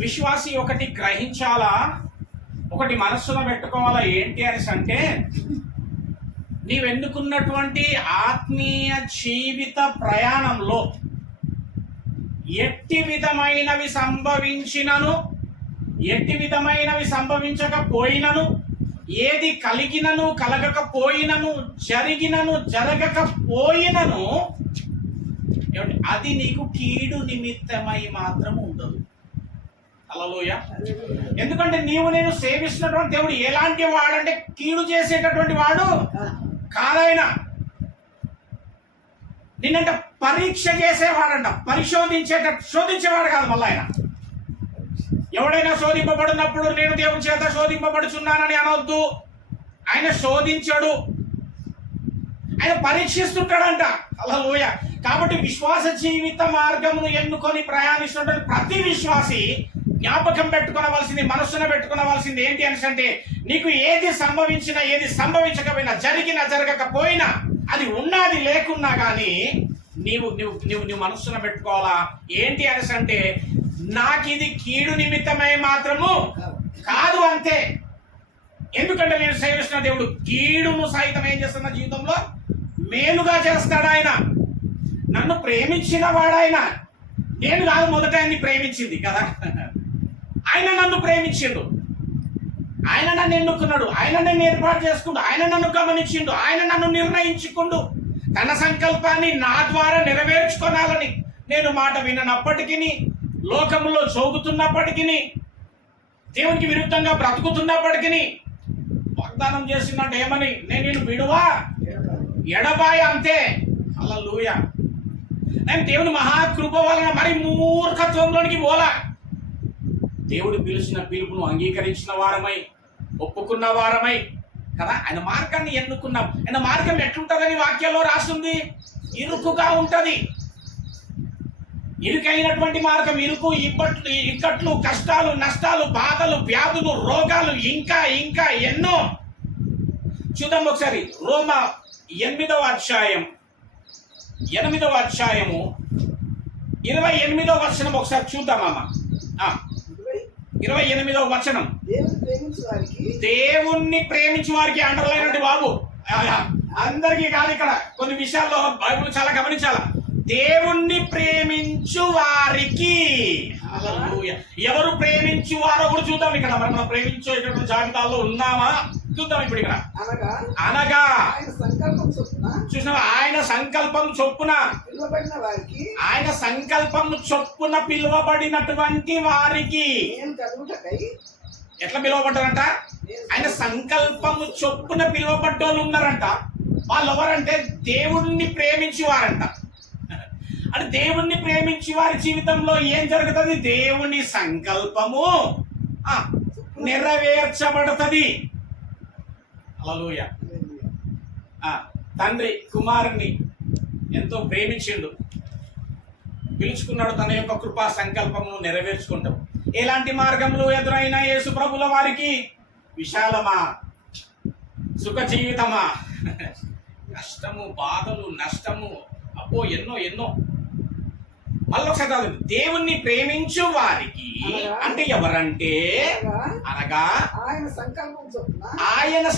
విశ్వాసి ఒకటి గ్రహించాలా, ఒకటి మనస్సులో పెట్టుకోవాలా. ఏంటి అనేసి అంటే, నీవెన్నుకున్నటువంటి ఆత్మీయ జీవిత ప్రయాణంలో ఎట్టి విధమైనవి సంభవించకపోయినను, ఏది కలిగినను కలగకపోయినను, జరిగినను జరగకపోయినను అది నీకు కీడు నిమిత్తమై మాత్రం ఉండదు. హల్లెలూయా. ఎందుకంటే నేను సేవిస్తున్నటువంటి దేవుడు ఎలాంటి వాడంటే కీడు చేసేటటువంటి వాడు కాదాయన. నిన్నంట పరీక్ష చేసేవాడంట, శోధించేవాడు కాదు. మళ్ళీ ఆయన ఎవడైనా శోధింపబడినప్పుడు నేను దేవుని చేత శోధింపబడుచున్నానని అనవద్దు. ఆయన శోధించడు, ఆయన పరీక్షిస్తుంటాడంట. హల్లెలూయా. కాబట్టి విశ్వాస జీవిత మార్గమును ఎన్నుకొని ప్రయాణిస్తున్నటువంటి ప్రతి విశ్వాసి జ్ఞాపకం పెట్టుకోవలసింది, మనస్సున పెట్టుకోవలసింది ఏంటి అంటే, నీకు ఏది సంభవించినా, ఏది సంభవించకపోయినా, జరిగినా జరగకపోయినా, అది ఉన్నది లేకున్నా కానీ నీవు మనస్సున పెట్టుకోవాలా. ఏంటి అంటే, నాకు ఇది కీడు నిమిత్తమై మాత్రము కాదు, అంతే. ఎందుకంటే నేను సేవిస్తున్న దేవుడు కీడును సైతం ఏం చేస్తున్న జీవితంలో మేలుగా చేస్తాడు. ఆయన నన్ను ప్రేమించిన వాడాయన. నేను కాదు మొదట ఆయన్ని ప్రేమించింది కదా, ఆయన నన్ను ప్రేమించిండు, ఆయన నన్ను ఎన్నుకున్నాడు, ఆయన నన్ను ఏర్పాటు చేసుకుండు, ఆయన నన్ను గమనించిండు, ఆయన నన్ను నిర్ణయించుకుండు. తన సంకల్పాన్ని నా ద్వారా నెరవేర్చుకోనాలని నేను మాట విననప్పటికీ, లోకంలో జోగుతున్నప్పటికీ, దేవునికి విరుద్ధంగా బ్రతుకుతున్నప్పటికీ వాగ్దానం చేస్తున్నట్టు ఏమని, నేను విడువా ఎడబాయ, అంతే. హల్లెలూయా. నేను దేవుని మహాకృప వలన మరి మూర్ఖత్వంలోనికి పోలా. దేవుడు పిలిచిన పిలుపును అంగీకరించిన వారమై, ఒప్పుకున్న వారమై కదా ఆయన మార్గాన్ని ఎన్నుకున్నాం. ఆయన మార్గం ఎట్లుంటుందని వాక్యంలో రాస్తుంది, ఇరుకుగా ఉంటది. ఇరుకైనటువంటి మార్గం, ఇరుకు, ఇక్కట్లు, కష్టాలు, నష్టాలు, బాధలు, వ్యాధులు, రోగాలు, ఇంకా ఇంకా ఎన్నో. చూద్దాం ఒకసారి రోమా 8వ అధ్యాయము 28వ వచనం ఒకసారి చూద్దామమ్మా. 28వ వచనం, దేవుణ్ణి ప్రేమించు వారికి అండర్లైన్ బాబు, అందరికీ కాదు, ఇక్కడ కొన్ని విషయాల్లో బైబిల్ చాలా గమనించాల. దేవుణ్ణి ప్రేమించు వారికి. ఎవరు ప్రేమించు వారో కూడా చూద్దాం. ఇక్కడ మనం ప్రేమించేటువంటి జాబితాలో ఉన్నామా చూద్దాం. ఇప్పుడు ఇక్కడ అనగా చూసినా ఆయన సంకల్పం చొప్పున, ఆయన సంకల్పం చొప్పున పిలువబడినటువంటి వారికి. ఎట్లా పిలువబడ్డారంట? ఆయన సంకల్పము చొప్పున పిలువబడ్డోళ్ళు ఉన్నారంట. వాళ్ళు ఎవరంటే దేవుణ్ణి ప్రేమించి వారంట. అంటే దేవుణ్ణి ప్రేమించి వారి జీవితంలో ఏం జరుగుతుంది? దేవుని సంకల్పము నెరవేర్చబడుతుంది. హల్లెలూయా. తండ్రి కుమారుని ఎంతో ప్రేమించిండు, పిలుచుకున్నాడు, తన యొక్క కృపా సంకల్పమును నెరవేర్చుకుంటాం. ఎలాంటి మార్గములు ఎదురైనా యేసు ప్రభుల వారికి విశాలమా, సుఖ జీవితమా, కష్టము, బాధలు, నష్టము, అబ్బో ఎన్నో ఎన్నో. మళ్ళొకసారి దేవుణ్ణి ప్రేమించు వారికి అంటే ఎవరంటే, అనగా ఆయన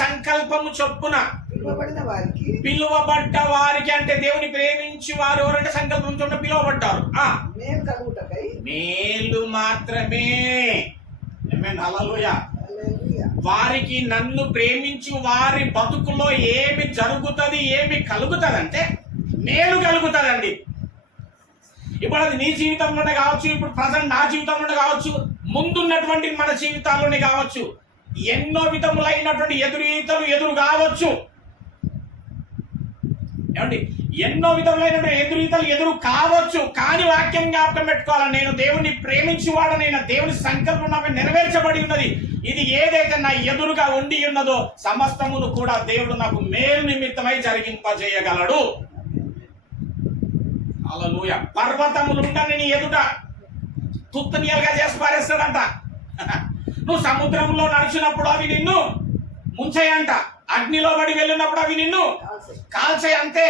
సంకల్పము చొప్పున పిలువబడ్డ వారికి. అంటే దేవుని ప్రేమించి వారు ఎవరంటే సంకల్పం చొప్పున పిలువబడ్డారు. మేలు మాత్రమే. హల్లెలూయా. వారికి, నన్ను ప్రేమించు వారి బతుకులో ఏమి జరుగుతుంది, ఏమి కలుగుతుంది అంటే మేలు కలుగుతుందండి. ఇప్పుడు అది నీ జీవితంలోనే కావచ్చు, ఇప్పుడు ప్రజెంట్ నా జీవితంలోనే కావచ్చు, ముందున్నటువంటి మన జీవితాల్లోనే కావచ్చు. ఎన్నో విధములైనటువంటి ఎదురు కావచ్చు. ఏమండి, ఎన్నో విధములైనటువంటి ఎదురు కావచ్చు. కానీ వాక్యం జ్ఞాపకం పెట్టుకోవాలి, నేను దేవుణ్ణి ప్రేమించి వాడనైనా దేవుని సంకల్పం నాకు నెరవేర్చబడి ఉన్నది. ఇది ఏదైతే నా ఎదురుగా ఉండి ఉన్నదో సమస్తమును కూడా దేవుడు నాకు మేలు నిమిత్తమై జరిగింపజేయగలడు. హల్లెలూయా. పర్వతములుండని నీ ఎదుట తుత్తనీయాలుగా చేసి పారేస్తాడంట. నువ్వు సముద్రంలో నడిచినప్పుడు అవి నిన్ను ముంచేయంట, అగ్నిలో పడి వెళ్ళినప్పుడు అవి నిన్ను కాల్చే, అంతే.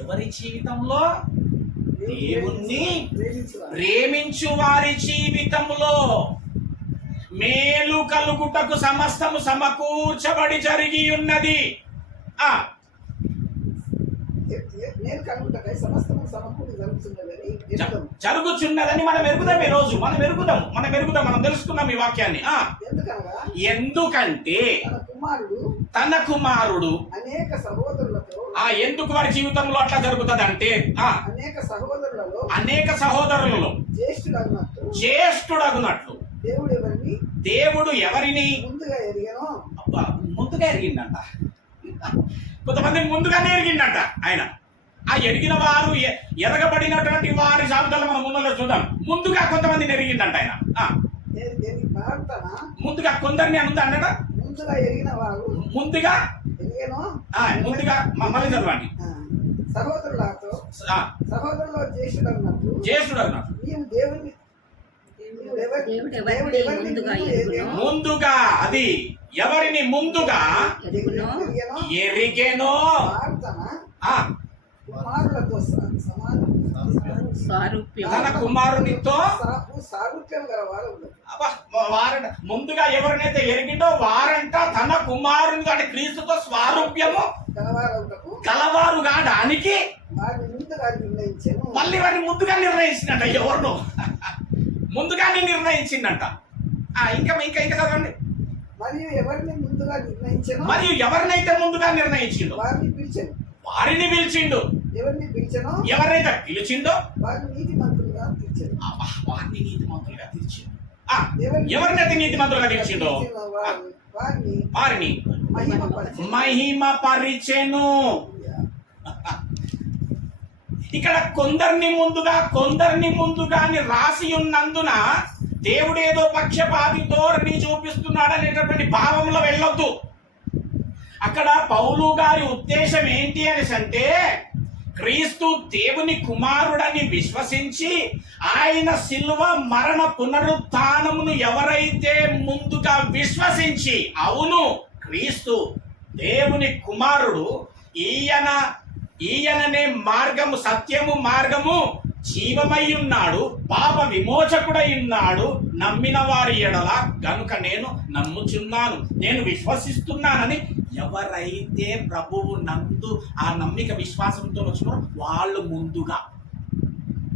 ఎవరి జీవితంలో దేవుణ్ణి ప్రేమించు వారి జీవితంలో మేలు కలుగుటకు సమస్తము సమకూర్చబడి జరిగి ఉన్నది. జరుగుచున్నదని మనం ఎరుగుదాం. ఈ రోజు మనం ఎరుగుదాం, మనం తెలుసుకున్నాం ఈ వాక్యాన్ని. ఎందుకంటే తన కుమారుడు అనేక సహోదరులతో ఎందుకు వారి జీవితంలో అట్లా జరుగుతుంది అంటే అనేక సహోదరులలో జ్యేష్ఠుడగునట్లు దేవుడు ఎవరిని ముందుగా ఎరిగిందంట. కొంతమంది ముందుగానే ఎరిగిందంట ఆయన. ఆ ఎరిగిన వారు ఎరగబడినటువంటి వారి జాబితాలో మనం ముందులో చూద్దాం. ముందుగా కొంతమందిని ఎరిగిందంట ఆయన. ముందుగా కొందరిని అనుందా అన్నట. ముందుగా మళ్ళీ చదవండి. సహోదరులో జ్యేష్ఠుడు ముందుగా అది ఎవరిని ముందుగా ఎరిగేనో తన కుమారునితో ముందుగా ఎవరినైతే ఎరిగిండో వారంట తన కుమారుని అంటే క్రీస్తుతో స్వారూప్యము కలవారు కాడానికి మళ్ళీ వారిని ముందుగా నిర్ణయించిందంట. ఎవరు ముందుగానే నిర్ణయించిందంట. ఇంకా ఇంకా ఇంకా చదవండి. మరియు ఎవరినైతే ముందుగా నిర్ణయించిండో వారిని పిలిచిండు. ఎవరైతే పిలిచిండో వారిని నీతిమంతులుగా తీర్చిండు. ఎవరినైతే నీతిమంతులుగా తీర్చిండో వారిని మహిమ పరిచెను. ఇక్కడ కొందరిని ముందుగా అని రాసి ఉన్నందున దేవుడేదో పక్షపాతి ధోరణి చూపిస్తున్నాడు అనేటటువంటి భావంలో వెళ్ళొద్దు. అక్కడ పౌలు గారి ఉద్దేశం ఏంటి అనేసి అంటే క్రీస్తు దేవుని కుమారుడని విశ్వసించి ఆయన శిలువ మరణ పునరుత్థానమును ఎవరైతే ముందుగా విశ్వసించి అవును క్రీస్తు దేవుని కుమారుడు ఈయననే మార్గము సత్యము మార్గము జీవమై ఉన్నాడు పాప విమోచకుడై ఉన్నాడు నమ్మిన వారి ఎడల గనుక నేను నమ్ముచున్నాను నేను విశ్వసిస్తున్నానని ఎవరైతే ప్రభువు నందు ఆ నమ్మిక విశ్వాసంతో వచ్చినారో వాళ్ళు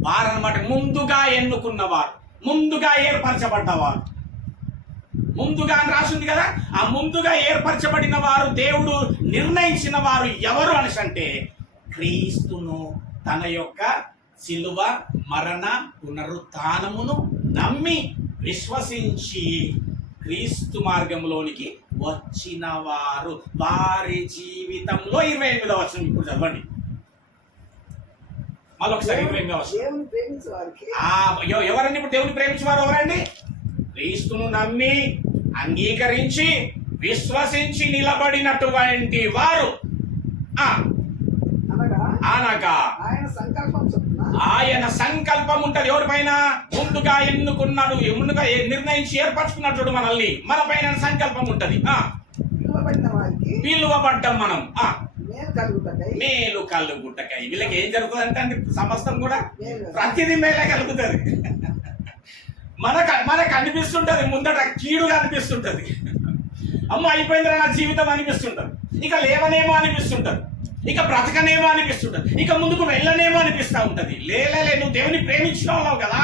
వారన్నమాట. ముందుగా ఎన్నుకున్నవారు, ముందుగా ఏర్పరచబడ్డవారు. ముందుగా అని రాసింది కదా. ఆ ముందుగా ఏర్పరచబడిన వారు దేవుడు నిర్ణయించిన వారు ఎవరు అనేసి అంటే క్రీస్తును తన యొక్క శిలువ మరణ పునరుత్థానమును నమ్మి విశ్వసించి క్రీస్తు మార్గంలోనికి వచ్చిన వారు వారి జీవితంలో 28వ వచనం ఇప్పుడు చదవండి. మళ్ళీ ఒకసారి 28వ వచనం. ఎవరండి ఇప్పుడు దేవుని ప్రేమించేవారు? ఎవరండి? క్రీస్తును నమ్మి అంగీకరించి విశ్వసించి నిలబడినటువంటి వారు. అనగా ఆయన సంకల్పం ఉంటది ఎవరిపైన? ముందుగా ఎన్నుకున్నాడు, ముందుగా నిర్ణయించి ఏర్పరచుకున్నట్టు మనల్ని మన పైన సంకల్పం ఉంటది. పిలువబడ్డం మనం మేలు కలుగుటకై. వీళ్ళకి ఏం జరుగుతుంది అంటే సమస్తం కూడా ప్రతిదీ మేలే కలుగుతుంది. మనకు అనిపిస్తుంటది ముందట కీడుగా అనిపిస్తుంటది. అమ్మ అయిపోయిందిరా నా జీవితం అనిపిస్తుంటది. ఇక లేవనేమో అనిపిస్తుంటది. ఇక బ్రతకనేమో అనిపిస్తుంటది. ఇక ముందుకు వెళ్ళనేమో అనిపిస్తూ ఉంటది. లేలే నువ్వు దేవుని ప్రేమించిన ఉన్నావు కదా,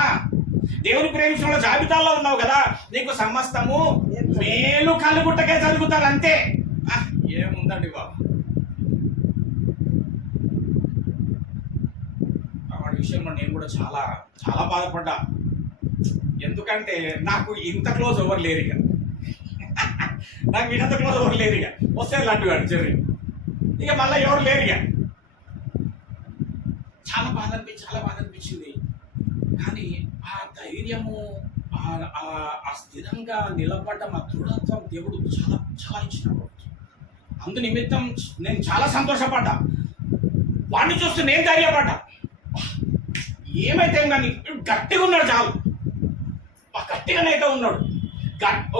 దేవుని ప్రేమించిన వాళ్ళ జాబితాలో ఉన్నావు కదా, నీకు సమస్తము మేలు కలుగుటకే జరుగుతుంది అంతే. ఏముందండి బాబు వాడి విషయంలో నేను కూడా చాలా చాలా బాధపడ్డా. ఎందుకంటే నాకు ఇంత క్లోజ్ ఎవరు లేరు. ఇక నాకు ఇంత క్లోజ్ ఎవరు లేరు. ఇక వస్తే లడ్డు గారు చెర్రి ఇక మళ్ళీ ఎవరు లేరు. ఇక చాలా బాధ అనిపించింది. కానీ ఆ ధైర్యము ఆ స్థిరంగా నిలబడ్డ మా దృఢత్వం దేవుడు చాలా చాలా ఇచ్చినాడు. అందు నిమిత్తం నేను చాలా సంతోషపడ్డా. వాడిని చూస్తే నేను ధైర్యపడ్డా. ఏమైతే కానీ గట్టిగా ఉన్నాడు, చాలు గట్టిగానైతే ఉన్నాడు.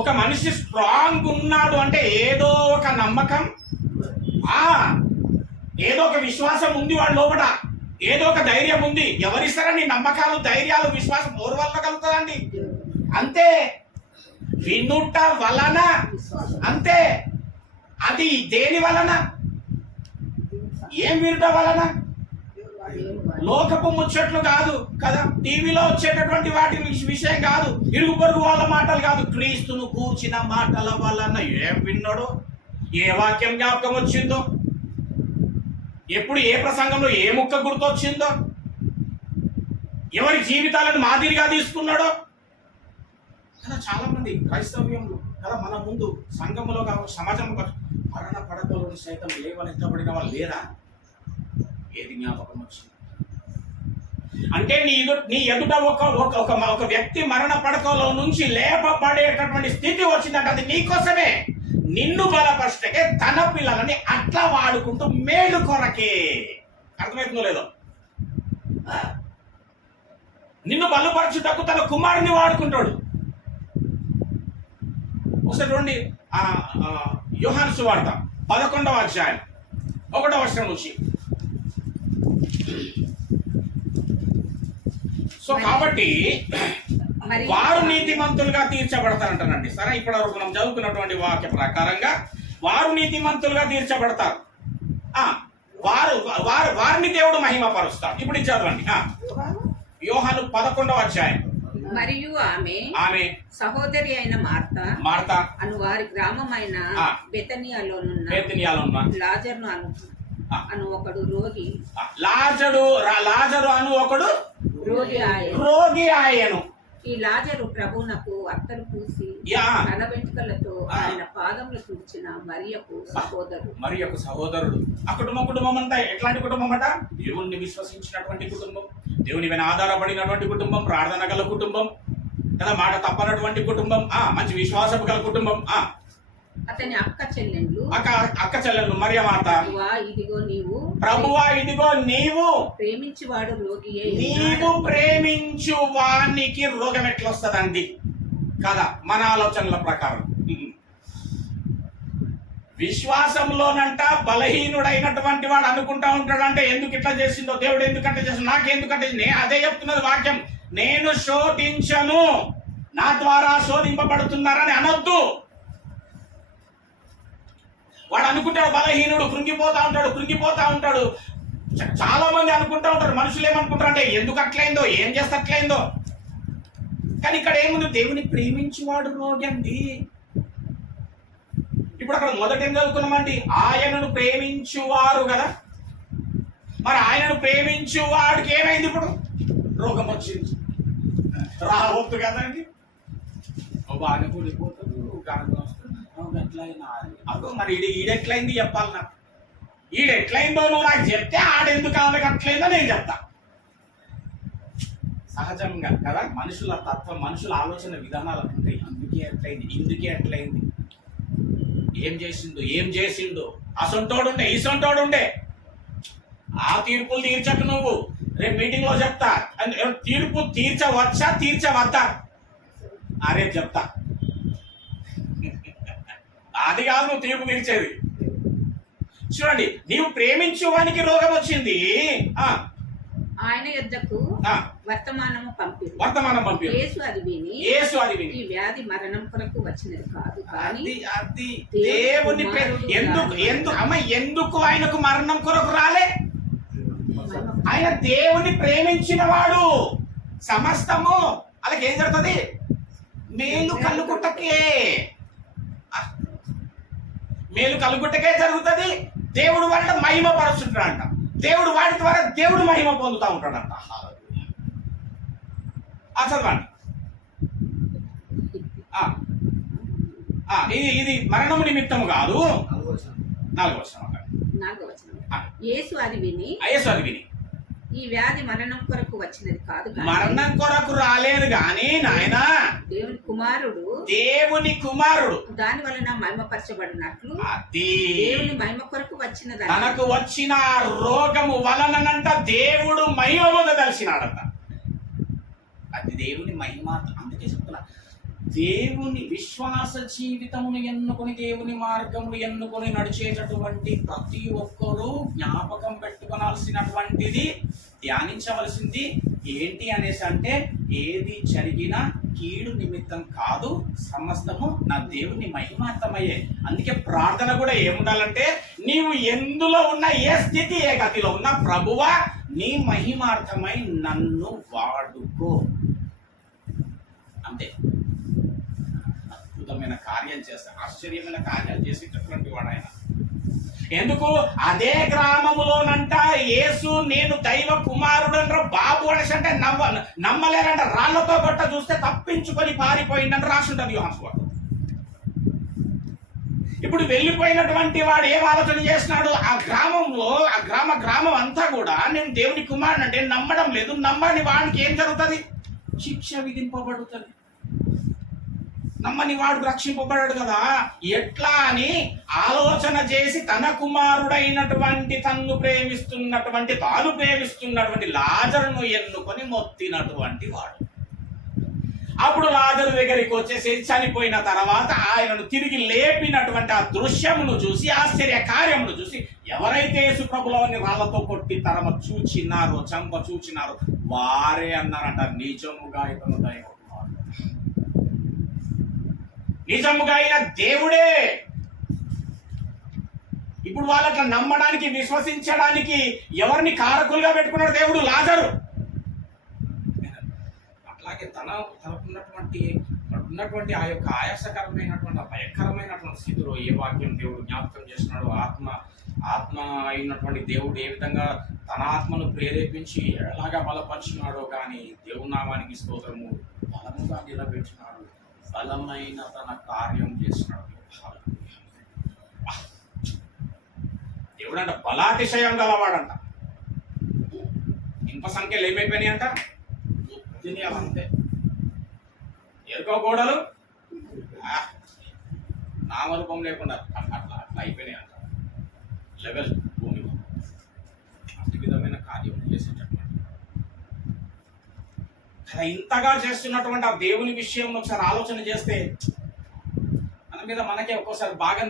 ఒక మనిషి స్ట్రాంగ్ ఉన్నాడు అంటే ఏదో ఒక నమ్మకం, ఏదో ఒక విశ్వాసం ఉంది వాడి లోపల, ఏదో ఒక ధైర్యం ఉంది. ఎవరిస్తారని నమ్మకాలు, ధైర్యాలు, విశ్వాసం ఎవరి వల్ల కలుగుతుందండి? అంతే. వినుట వలన, అంతే. అది దేని వలన? ఏం వినుట వలన? లోకపు ముచ్చట్లు కాదు కదా, టీవీలో వచ్చేటటువంటి వాటి విషయం కాదు, ఇరుగు పొరుగు వాళ్ళ మాటలు కాదు, క్రీస్తును కూర్చిన మాటల వలన. ఏం విన్నాడో, ఏ వాక్యం జ్ఞాపకం వచ్చిందో, ఎప్పుడు ఏ ప్రసంగంలో ఏ ముక్క గుర్తొచ్చిందో, ఎవరి జీవితాలను మాదిరిగా తీసుకున్నాడో. అలా చాలా మంది క్రైస్తవ్యంలో కదా మన ముందు సంఘములో కావచ్చు, సమాజంలో కావచ్చు, మరణ పడకలో సైతం లేవనెత్తబడిన వాళ్ళు లేరా? ఏది జ్ఞాపకం వచ్చింది అంటే నీ ఎదుట ఒక వ్యక్తి మరణ పడకలో నుంచి లేపబడేటటువంటి స్థితి వచ్చిందంటే అది నీకోసమే, నిన్ను బలపరచకే, తన పిల్లలని అట్లా వాడుకుంటూ మేలు కొరకే. అర్థమవుతుందో లేదో? నిన్ను బలపరచుటకు తన కుమారుని వాడుకుంటాడు. ఒకసారి చూడండి, యోహాను సువార్త 11వ అధ్యాయం 1వ వచనం నుంచి. సో కాబట్టి వారు నీతిమంతులుగా తీర్చబడతారంటానండి. సరే, ఇప్పటి వరకు మనం చదువుకున్నటువంటి వాక్య ప్రకారంగా వారు నీతిమంతులుగా తీర్చబడతారు. వారిని దేవుడు మహిమపరుస్తాడు. ఇప్పుడు ఇది చదవండి. యోహాను 11వ అధ్యాయం. మరియు ఆమె సహోదరి అయిన మార్తా అను వారి గ్రామమైన బెతనియాలోనున్న లాజరును అను ఒకడు రోగి. లాజరు అను ఒకడు రోగి ఆయను. ఈ లాజరు ప్రభువునకు అత్తరు పూసి తన వెంట్రుకలతో ఆయన పాదములు తుడిచిన మరియకు సహోదరుడు. ఆ కుటుంబం అంతా ఎట్లాంటి కుటుంబం అట? దేవుణ్ణి విశ్వసించినటువంటి కుటుంబం, దేవుని మీద ఆధారపడినటువంటి కుటుంబం, ప్రార్థన గల కుటుంబం కదా, మాట తప్పనటువంటి కుటుంబం, మంచి విశ్వాసము గల కుటుంబం. అతని అక్క చెల్లెళ్ళు మరియ మాత, ప్రభువా ఇదిగో నీవు ప్రేమించువాడు రోగియే. నీవు ప్రేమించు వానికి రోగం ఎట్లా వస్తుందండి కదా? మన ఆలోచనల ప్రకారం విశ్వాసంలోనంట బలహీనుడైనటువంటి వాడు అనుకుంటా ఉంటాడంటే, ఎందుకు ఇట్లా చేసిందో దేవుడు, ఎందుకంటే చేసిందో, నాకెందుకంటే, అదే చెప్తున్నది వాక్యం. నేను శోధించను, నా ద్వారా శోధింపబడుతున్నారని అనొద్దు. వాడు అనుకుంటాడు బలహీనుడు, కృంగిపోతా ఉంటాడు. చాలా మంది అనుకుంటా ఉంటారు. మనుషులు ఏమనుకుంటారు అంటే, ఎందుకు అట్లయిందో, ఏం చేస్తే అట్లయిందో. కానీ ఇక్కడ ఏముంది? దేవుని ప్రేమించువాడు రోగి అండి. ఇప్పుడు అక్కడ మొదట ఏం చదువుకున్నామండి? ఆయనను ప్రేమించువారు కదా. మరి ఆయనను ప్రేమించువాడికి ఏమైంది? ఇప్పుడు రోగం వచ్చింది. రావద్దు కదండి, బాగా కూలిపోతాడు, అదో మరి ఈడెట్లయింది చెప్పాలి నాకు. ఈడెట్లయిందో నువ్వు నాకు చెప్తే ఆడెందుకు ఆమెకు అట్లయిందో నేను చెప్తా. సహజంగా కదా మనుషుల తత్వం, మనుషుల ఆలోచన విధానాలు ఉంటాయి. అందుకే అట్లయింది, ఇందుకే అట్లయింది, ఏం చేసిందో అసొంటోడుండే ఈసొంటోడుండే. ఆ తీర్పులు తీర్చకు నువ్వు. రేపు మీటింగ్ లో చెప్తా, తీర్పు తీర్చవద్దా రేపు చెప్తా. అది కాదు నువ్వు తీర్పు తీర్చేది. చూడండి, నీవు ప్రేమించు వానికి రోగం వచ్చింది, ఆయన యొద్దకు వర్తమానం పంపి యేసు అది విని ఈ వ్యాధి మరణం కొరకు వచ్చినది కాదు కానీ అది దేవుని ఎందుకు ఆయనకు మరణం కొరకు రాలే? ఆయన దేవుని ప్రేమించిన వాడు. సమస్తము అలాగే ఏం జరుగుతుంది? మేలు కలుగుటకే జరుగుతుంది. దేవుడు వాడిని మహిమ పరుచుంటాడంట. దేవుడు వాడి ద్వారా దేవుడు మహిమ పొందుతా ఉంటాడంట. చదవండి. ఇది మరణము నిమిత్తము కాదు. 4వ వచనం. యేసు అది విని ఈ వ్యాధి మరణం కొరకు వచ్చినది కాదు, మరణం కొరకు రాలేదు గాని నాయన దేవుని కుమారుడు దాని వలన మహిమపరచబడినట్లు దేవుని మహిమ కొరకు వచ్చిన తనకు వచ్చిన రోగము వలనంట దేవుడు మహిమ పొందదలిచినాడంట. అది దేవుని మహిమ. అందుకే చెప్తున్నా, దేవుని విశ్వాస జీవితమును ఎన్నుకొని, దేవుని మార్గమును ఎన్నుకొని నడిచేటటువంటి ప్రతి ఒక్కరూ జ్ఞాపకం పెట్టుకోవాల్సినటువంటిది ధ్యానించవలసింది ఏంటి అనేసి అంటే, ఏది జరిగినా కీడు నిమిత్తం కాదు, సమస్తము నా దేవుని మహిమార్థమయ్యే. అందుకే ప్రార్థన కూడా ఏముండాలంటే, నీవు ఎందులో ఉన్న, ఏ స్థితి ఏ గతిలో ఉన్న, ప్రభువా నీ మహిమార్థమై నన్ను వాడుకో, అంతే. అద్భుతమైన కార్యం చేస్తాడు, ఆశ్చర్యమైన కార్యాలు చేసేటటువంటి వాడు ఆయన. ఎందుకు? అదే గ్రామములోనంట యేసు నేను దైవ కుమారుడంట బాబు అనేసి అంటే నమ్మలేరంట. రాళ్లతో గొట్ట చూస్తే తప్పించుకొని పారిపోయిందంట రాసుంటది యోహాను సువార్త. ఇప్పుడు వెళ్ళిపోయినటువంటి వాడు ఏం ఆలోచన చేసినాడు? ఆ గ్రామంలో, ఆ గ్రామం అంతా కూడా నేను దేవుని కుమారుడు అంటే నమ్మడం లేదు. నమ్మని వాడికి ఏం జరుగుతుంది? శిక్ష విధింపబడుతుంది. నమ్మని వాడు రక్షింపబడాడు కదా. ఎట్లా అని ఆలోచన చేసి తన కుమారుడైనటువంటి తాను ప్రేమిస్తున్నటువంటి లాజరును ఎన్నుకొని మొత్తినటువంటి వాడు. అప్పుడు లాజరు దగ్గరికి వచ్చేసి చనిపోయిన తర్వాత ఆయనను తిరిగి లేపినటువంటి ఆ దృశ్యమును చూసి, ఆశ్చర్య కార్యమును చూసి, ఎవరైతే యేసు ప్రభువుని రాళ్లతో కొట్టి తరమ చూచినారో, చంప చూచినారో వారే అన్నారంట, నిజముగా ఇతను దైవ కుమారుడు, నిజముగా అయిన దేవుడే. ఇప్పుడు వాళ్ళట్లా నమ్మడానికి, విశ్వసించడానికి ఎవరిని కారకులుగా పెట్టుకున్నాడు? దేవుడు, లాజరు. అట్లాగే తనకున్నటువంటి ఆ యొక్క ఆయాసకరమైనటువంటి, భయంకరమైనటువంటి స్థితిలో ఏ వాక్యం దేవుడు జ్ఞాపకం చేస్తున్నాడు, ఆత్మ అయినటువంటి దేవుడు ఏ విధంగా తన ఆత్మను ప్రేరేపించి ఎలాగా బలపరిచినాడో, కానీ దేవుని నామానికి స్తోత్రము, బలముగా నిలబెట్టినాడు, బలమైన తన కార్యం చేసినాడు. దేవుడంట బలాతిశయం గలవాడంట. ఇనుప సంఖ్యలు ఏమైపోయినాయి అంట? అంతే. ఎరుకో గోడలు నామరూపం లేకుండా అట్లా అయిపోయినాయి అంట. లెవెల్ భూమి అతి విధమైన కార్యం చేసేటటువంటి కదా. ఇంతగా చేస్తున్నటువంటి ఆ దేవుని విషయంలో ఒకసారి ఆలోచన చేస్తే మన మీద మనకే ఒక్కోసారి బాగా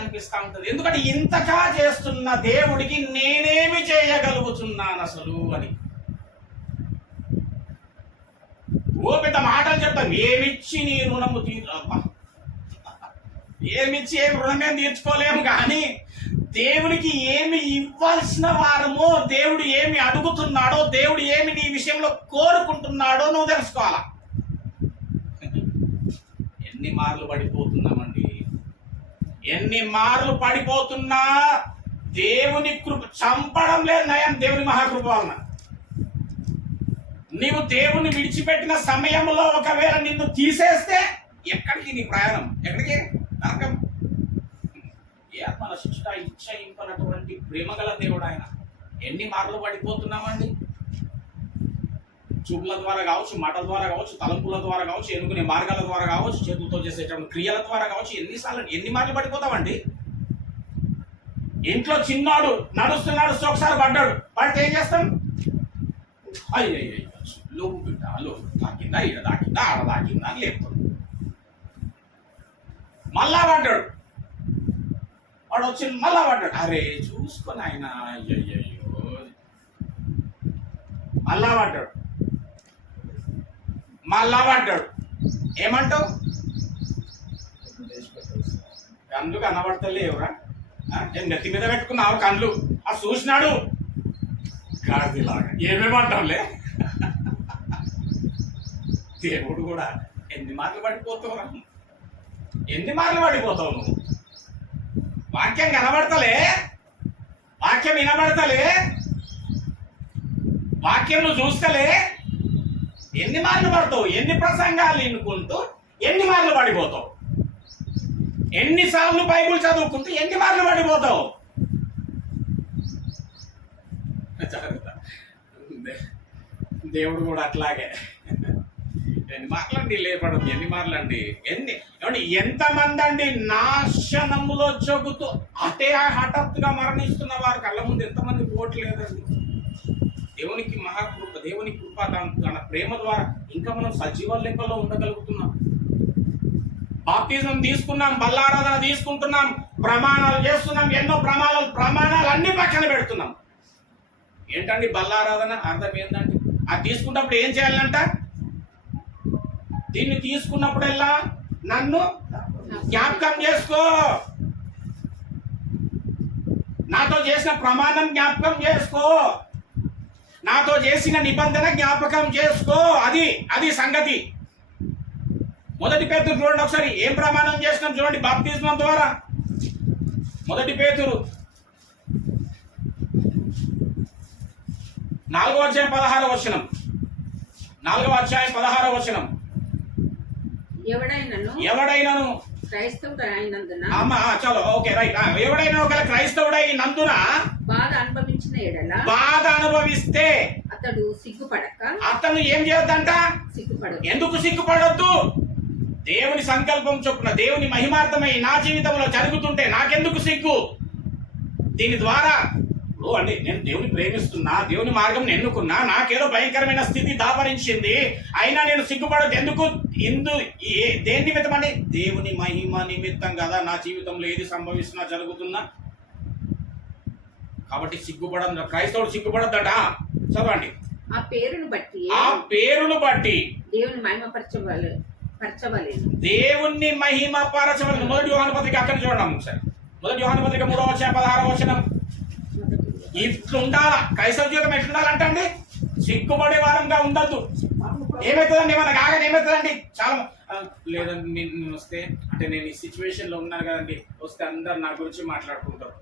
అనిపిస్తా ఉంటుంది. ఎందుకంటే ఇంతగా చేస్తున్న దేవుడికి నేనేమి చేయగలుగుతున్నాను అసలు అని. ఓ పెద్ద మాటలు చెప్తాను, ఏమిచ్చి నీ రుణము ఏమిచ్చి ఏమి రుణమేం తీర్చుకోలేము, కానీ దేవునికి ఏమి ఇవ్వాల్సిన వారమో, దేవుడు ఏమి అడుగుతున్నాడో, దేవుడు ఏమి నీ విషయంలో కోరుకుంటున్నాడో నువ్వు తెలుసుకోవాలా. ఎన్ని మార్లు పడిపోతున్నామండి, ఎన్ని మార్లు పడిపోతున్నా దేవుని కృప చంపడం లేదు నయం. దేవుని మహాకృప వలన నీవు దేవుని విడిచిపెట్టిన సమయంలో ఒకవేళ నిన్ను తీసేస్తే ఎక్కడికి నీ ప్రయాణం? ఎక్కడికి? నరకం. ఏ ఆత్మల శిక్ష ఇచ్చయింపనటువంటి ప్రేమగల దేవుడు ఆయన. ఎన్ని మార్లు పడిపోతున్నామండి? చూపుల ద్వారా కావచ్చు, మాటల ద్వారా కావచ్చు, తలంపుల ద్వారా కావచ్చు, ఎన్నుకునే మార్గాల ద్వారా కావచ్చు, చేతులతో చేసేటువంటి క్రియల ద్వారా కావచ్చు, ఎన్ని మార్లు పడిపోతామండి? ఇంట్లో చిన్నాడు నడుస్తున్నాడు, ఒకసారి పడ్డాడు, పడితే ఏం చేస్తాం? అయ్యయ్య లోపు బిడ్డ, లోపు తాకిందా, ఈడ తాకిందా, ఆడ తాకిందా అని లేపుతాడు. మళ్ళా పడ్డాడు, వాడు వచ్చి మళ్ళా పడ్డాడు, అరే చూసుకొని ఆయన, అయ్యయ్యో మళ్ళా పడ్డాడు, ఏమంటావు? కళ్ళు కనబడతలేవురా, నెత్తి మీద పెట్టుకున్నావు కళ్ళు, ఆ చూసినాడు గాడిలాగా, ఏమేమంటావులే. దేవుడు కూడా ఎన్ని మార్లు పడిపోతావురా, ఎన్ని మార్లు పడిపోతావు నువ్వు? వాక్యం కనబడతలే, వాక్యం వినబడతలే, వాక్యం నువ్వు చూస్తలే, ఎన్ని మార్లు పడతావు? ఎన్ని ప్రసంగాలు వినుకుంటూ ఎన్ని మార్లు పడిపోతావు? ఎన్నిసార్లు బైబుల్ చదువుకుంటూ ఎన్ని మార్లు పడిపోతావు? దేవుడు కూడా అట్లాగే ఎన్ని మార్లండి లేపడం, ఎన్ని మార్లండి, ఎంతమంది అండి నాశనములో చెబుతూ హఠాత్తుగా మరణిస్తున్న వారు కళ్ళ ముందు ఎంతమంది పోవట్లేదండి. దేవునికి మహాకృప, దేవుని కృప, తన ప్రేమ ద్వారా ఇంకా మనం సజీవ లెక్కలో ఉండగలుగుతున్నాం. బాప్తిజం తీసుకున్నాం, బల్లారాధన తీసుకుంటున్నాం, ప్రమాణాలు చేస్తున్నాం, ఎన్నో ప్రమాణాలు అన్ని పక్కన పెడుతున్నాం. ఏంటండి బల్లారాధన అర్థం ఏంటండి? అది తీసుకున్నప్పుడు ఏం చేయాలంట? దీన్ని తీసుకున్నప్పుడల్లా నన్ను జ్ఞాపకం చేసుకో, నాతో చేసిన ప్రమాణం జ్ఞాపకం చేసుకో, నాతో చేసిన నిబంధన జ్ఞాపకం చేసుకో. అది సంగతి. మొదటి పేతురు చూడండి ఒకసారి, ఏం ప్రమాణం చేసినాం చూడండి బాప్తిస్మం ద్వారా. మొదటి పేతురు 4వ అధ్యాయం 16వ వచనం. 4వ అధ్యాయం 16వ వచనం. ఎవడైనాను క్రైస్తవుడు అయినందున, చలో ఓకే రైట్. ఎవడైనా ఒకవేళ క్రైస్తవుడైనందున బాధ అనుభవిస్తే అతడు సిగ్గుపడక, అతను ఏం చేయొద్దంట? ఎందుకు సిగ్గుపడొద్దు? దేవుని సంకల్పం చొప్పున దేవుని మహిమార్థమై నా జీవితంలో జరుగుతుంటే నాకెందుకు సిగ్గు? దీని ద్వారా అండి నేను దేవుని ప్రేమిస్తున్నా, దేవుని మార్గం ఎన్నుకున్నా, నాకేదో భయంకరమైన స్థితి దాపరించింది, అయినా నేను సిగ్గుపడదు. ఎందుకు? దేని నిమిత్తం అండి? దేవుని మహిమ నిమిత్తం కదా నా జీవితంలో ఏది సంభవిస్తున్నా జరుగుతున్నా. కాబట్టి సిగ్గుపడదు. క్రైస్తవుడు సిగ్గుపడద్దట. చదవండి. ఆ పేరును బట్టి దేవుని మహిమపరచవలెను. మొదటి యోహాను పత్రిక అక్కడ చూడండి ఒకసారి. మొదటి యోహాను పత్రిక 3వ అధ్యాయం 16వ వచనం. ఇట్లుండాల క్రైస్తవ జీవితం. ఎట్లుండాలంటే అండి, సిగ్గుపడే వారంగా ఉండద్దు. ఏమవుతుందండి మన కాగానే ఏమవుతుందండి? చాలా లేదండి నేను వస్తే అంటే నేను ఈ సిచ్యువేషన్లో ఉన్నాను కదండి, వస్తే అందరు నా గురించి మాట్లాడుకుంటారు.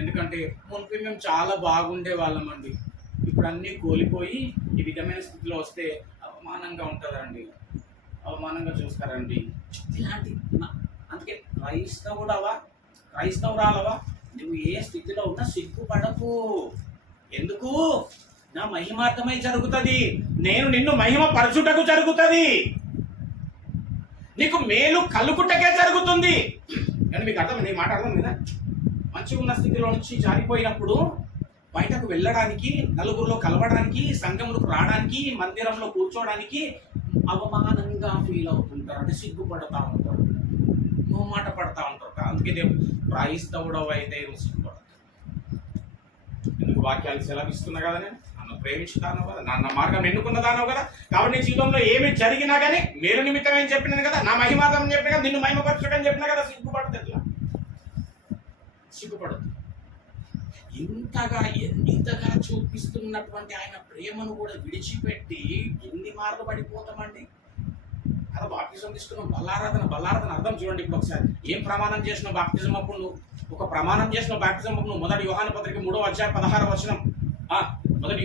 ఎందుకంటే మునుపు మేము చాలా బాగుండే వాళ్ళం అండి, ఇప్పుడు అన్నీ కోల్పోయి ఈ విధమైన స్థితిలో వస్తే అవమానంగా ఉంటుందండి, అవమానంగా చూస్తారండి. ఇలాంటి అందుకే క్రైస్తవురాలవా నువ్వు ఏ స్థితిలో ఉన్నా సిగ్గుపడకు. ఎందుకు? నా మహిమార్థమై జరుగుతుంది. నేను నిన్ను మహిమ పరచుటకు జరుగుతుంది, నీకు మేలు కలుగుటకే జరుగుతుంది. కానీ మీకు అర్థమైంది మాట? అర్థం కదా? మంచిగా ఉన్న స్థితిలో నుంచి జారిపోయినప్పుడు బయటకు వెళ్ళడానికి, నలుగురిలో కలవడానికి, సంఘంలోకి రావడానికి, మందిరంలో కూర్చోవడానికి అవమానంగా ఫీల్ అవుతుంటారు. అంటే సిగ్గుపడతా ఉంటారు, మాట పడతా ఉంటారు. అందుకే క్రైస్తవుడవు అయితే సిగ్గుపడతారు. ఎందుకు? వాక్యాలు సెలవిస్తున్నా కదా, నేను నన్ను ప్రేమించుతాను కదా, నా మార్గం ఎన్నుకున్నదానో కదా. కాబట్టి నీ జీవితంలో ఏమి జరిగినా కానీ మేలు నిమిత్తం ఏం చెప్పినాను కదా, నా మహిమార్థం చెప్పిన కదా, నిన్ను మహిమపరచడం చెప్పినా కదా. సిగ్గుపడదు. ఎట్లా సిగ్గుపడదు? ఇంతగా చూపిస్తున్నటువంటి ఆయన ప్రేమను కూడా విడిచిపెట్టి ఎన్ని మార్లు పడిపోతామండి కదా. బాప్తిజం తీసుకున్నాం, బల్లారాధన అర్థం చూడండి. ఇప్పుడు ఒకసారి ఏం ప్రమాణం చేసినావు బాప్తిజం అప్పుడు? నువ్వు ఒక ప్రమాణం చేసినావు బాప్తిజం అప్పుడు. నువ్వు మొదటి యోహాను పత్రిక 3వ అధ్యాయం 16వ వచనం. మొదటి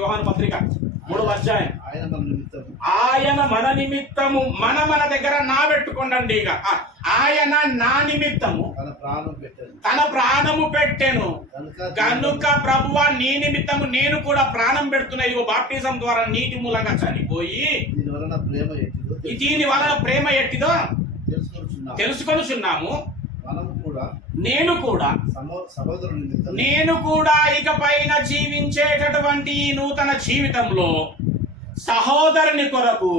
యోహాను పత్రిక 3వ అధ్యాయం. ఆయన మన నిమిత్తము మన దగ్గర నా పెట్టుకోండి. ఇక ఆయన నా నిమిత్తము తన ప్రాణము పెట్టెను కనుక ప్రభువా నీ నిమిత్తము నేను కూడా ప్రాణం పెడుతున్నా. ఇదిగో బాప్టిజం ద్వారా నీటి మూలంగా చనిపోయి దీని వలన ప్రేమ ఎట్టిదో తెలుసుకొనుచున్నాము. నేను కూడా ఇకపైన జీవించేటటువంటి నూతన జీవితంలో సహోదరుని కొరకు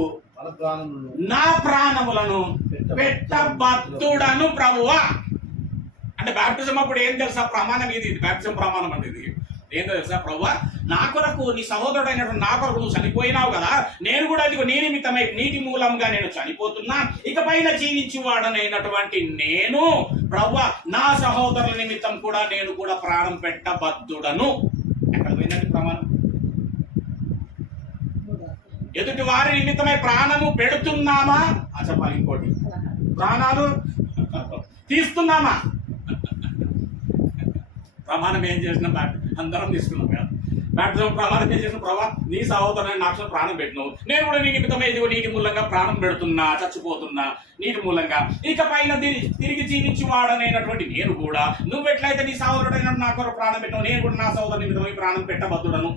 నా ప్రాణములను పెట్టబద్దుడను ప్రభువా. అంటే బాప్టిజం అప్పుడు ఏం తెలుసా? ప్రమాణం ఇది. బాప్టిజం ప్రమాణం అంటే ఇది ఏం తెలుసా? ప్రభువా నా కొరకు, నీ సహోదరుడైనటువంటి నా కొరకు నువ్వు చనిపోయినావు కదా, నేను కూడా ఇదిగో నీ నిమిత్తమై నీటి మూలంగా నేను చనిపోతున్నా. ఇకపైన జీవించువాడనైనటువంటి నేను ప్రభువా నా సహోదరుల నిమిత్తం కూడా నేను కూడా ప్రాణం పెట్టబద్దుడను. ఎక్కడ పోయిందండి ప్రమాణం? ఎదుటి వారి నిమిత్తమై ప్రాణము పెడుతున్నామా? చెప్పాలి. ఇంకోటి, ప్రాణాలు తీస్తున్నామా? ప్రమాణం ఏం చేసిన అందరం తీసుకున్నాం కదా. బాప్టిజం ప్రమాణం ఏం చేసిన? ప్రభా నీ సహోదరుని నాకు ప్రాణం పెట్టినావు, నేను కూడా నీ నిమిత్తమై ఇదిగో నీటి మూలంగా ప్రాణం పెడుతున్నా, చచ్చిపోతున్నా నీటి మూలంగా. ఇక పైన తిరిగి జీవించి వాడనైనటువంటి నేను కూడా నువ్వు ఎట్లయితే నీ సహోదరుడైన నా కొరకు ప్రాణం పెట్టినావు, నేను కూడా నా సహోదరు నిమిత్తమై ప్రాణం పెట్టబద్దుడను.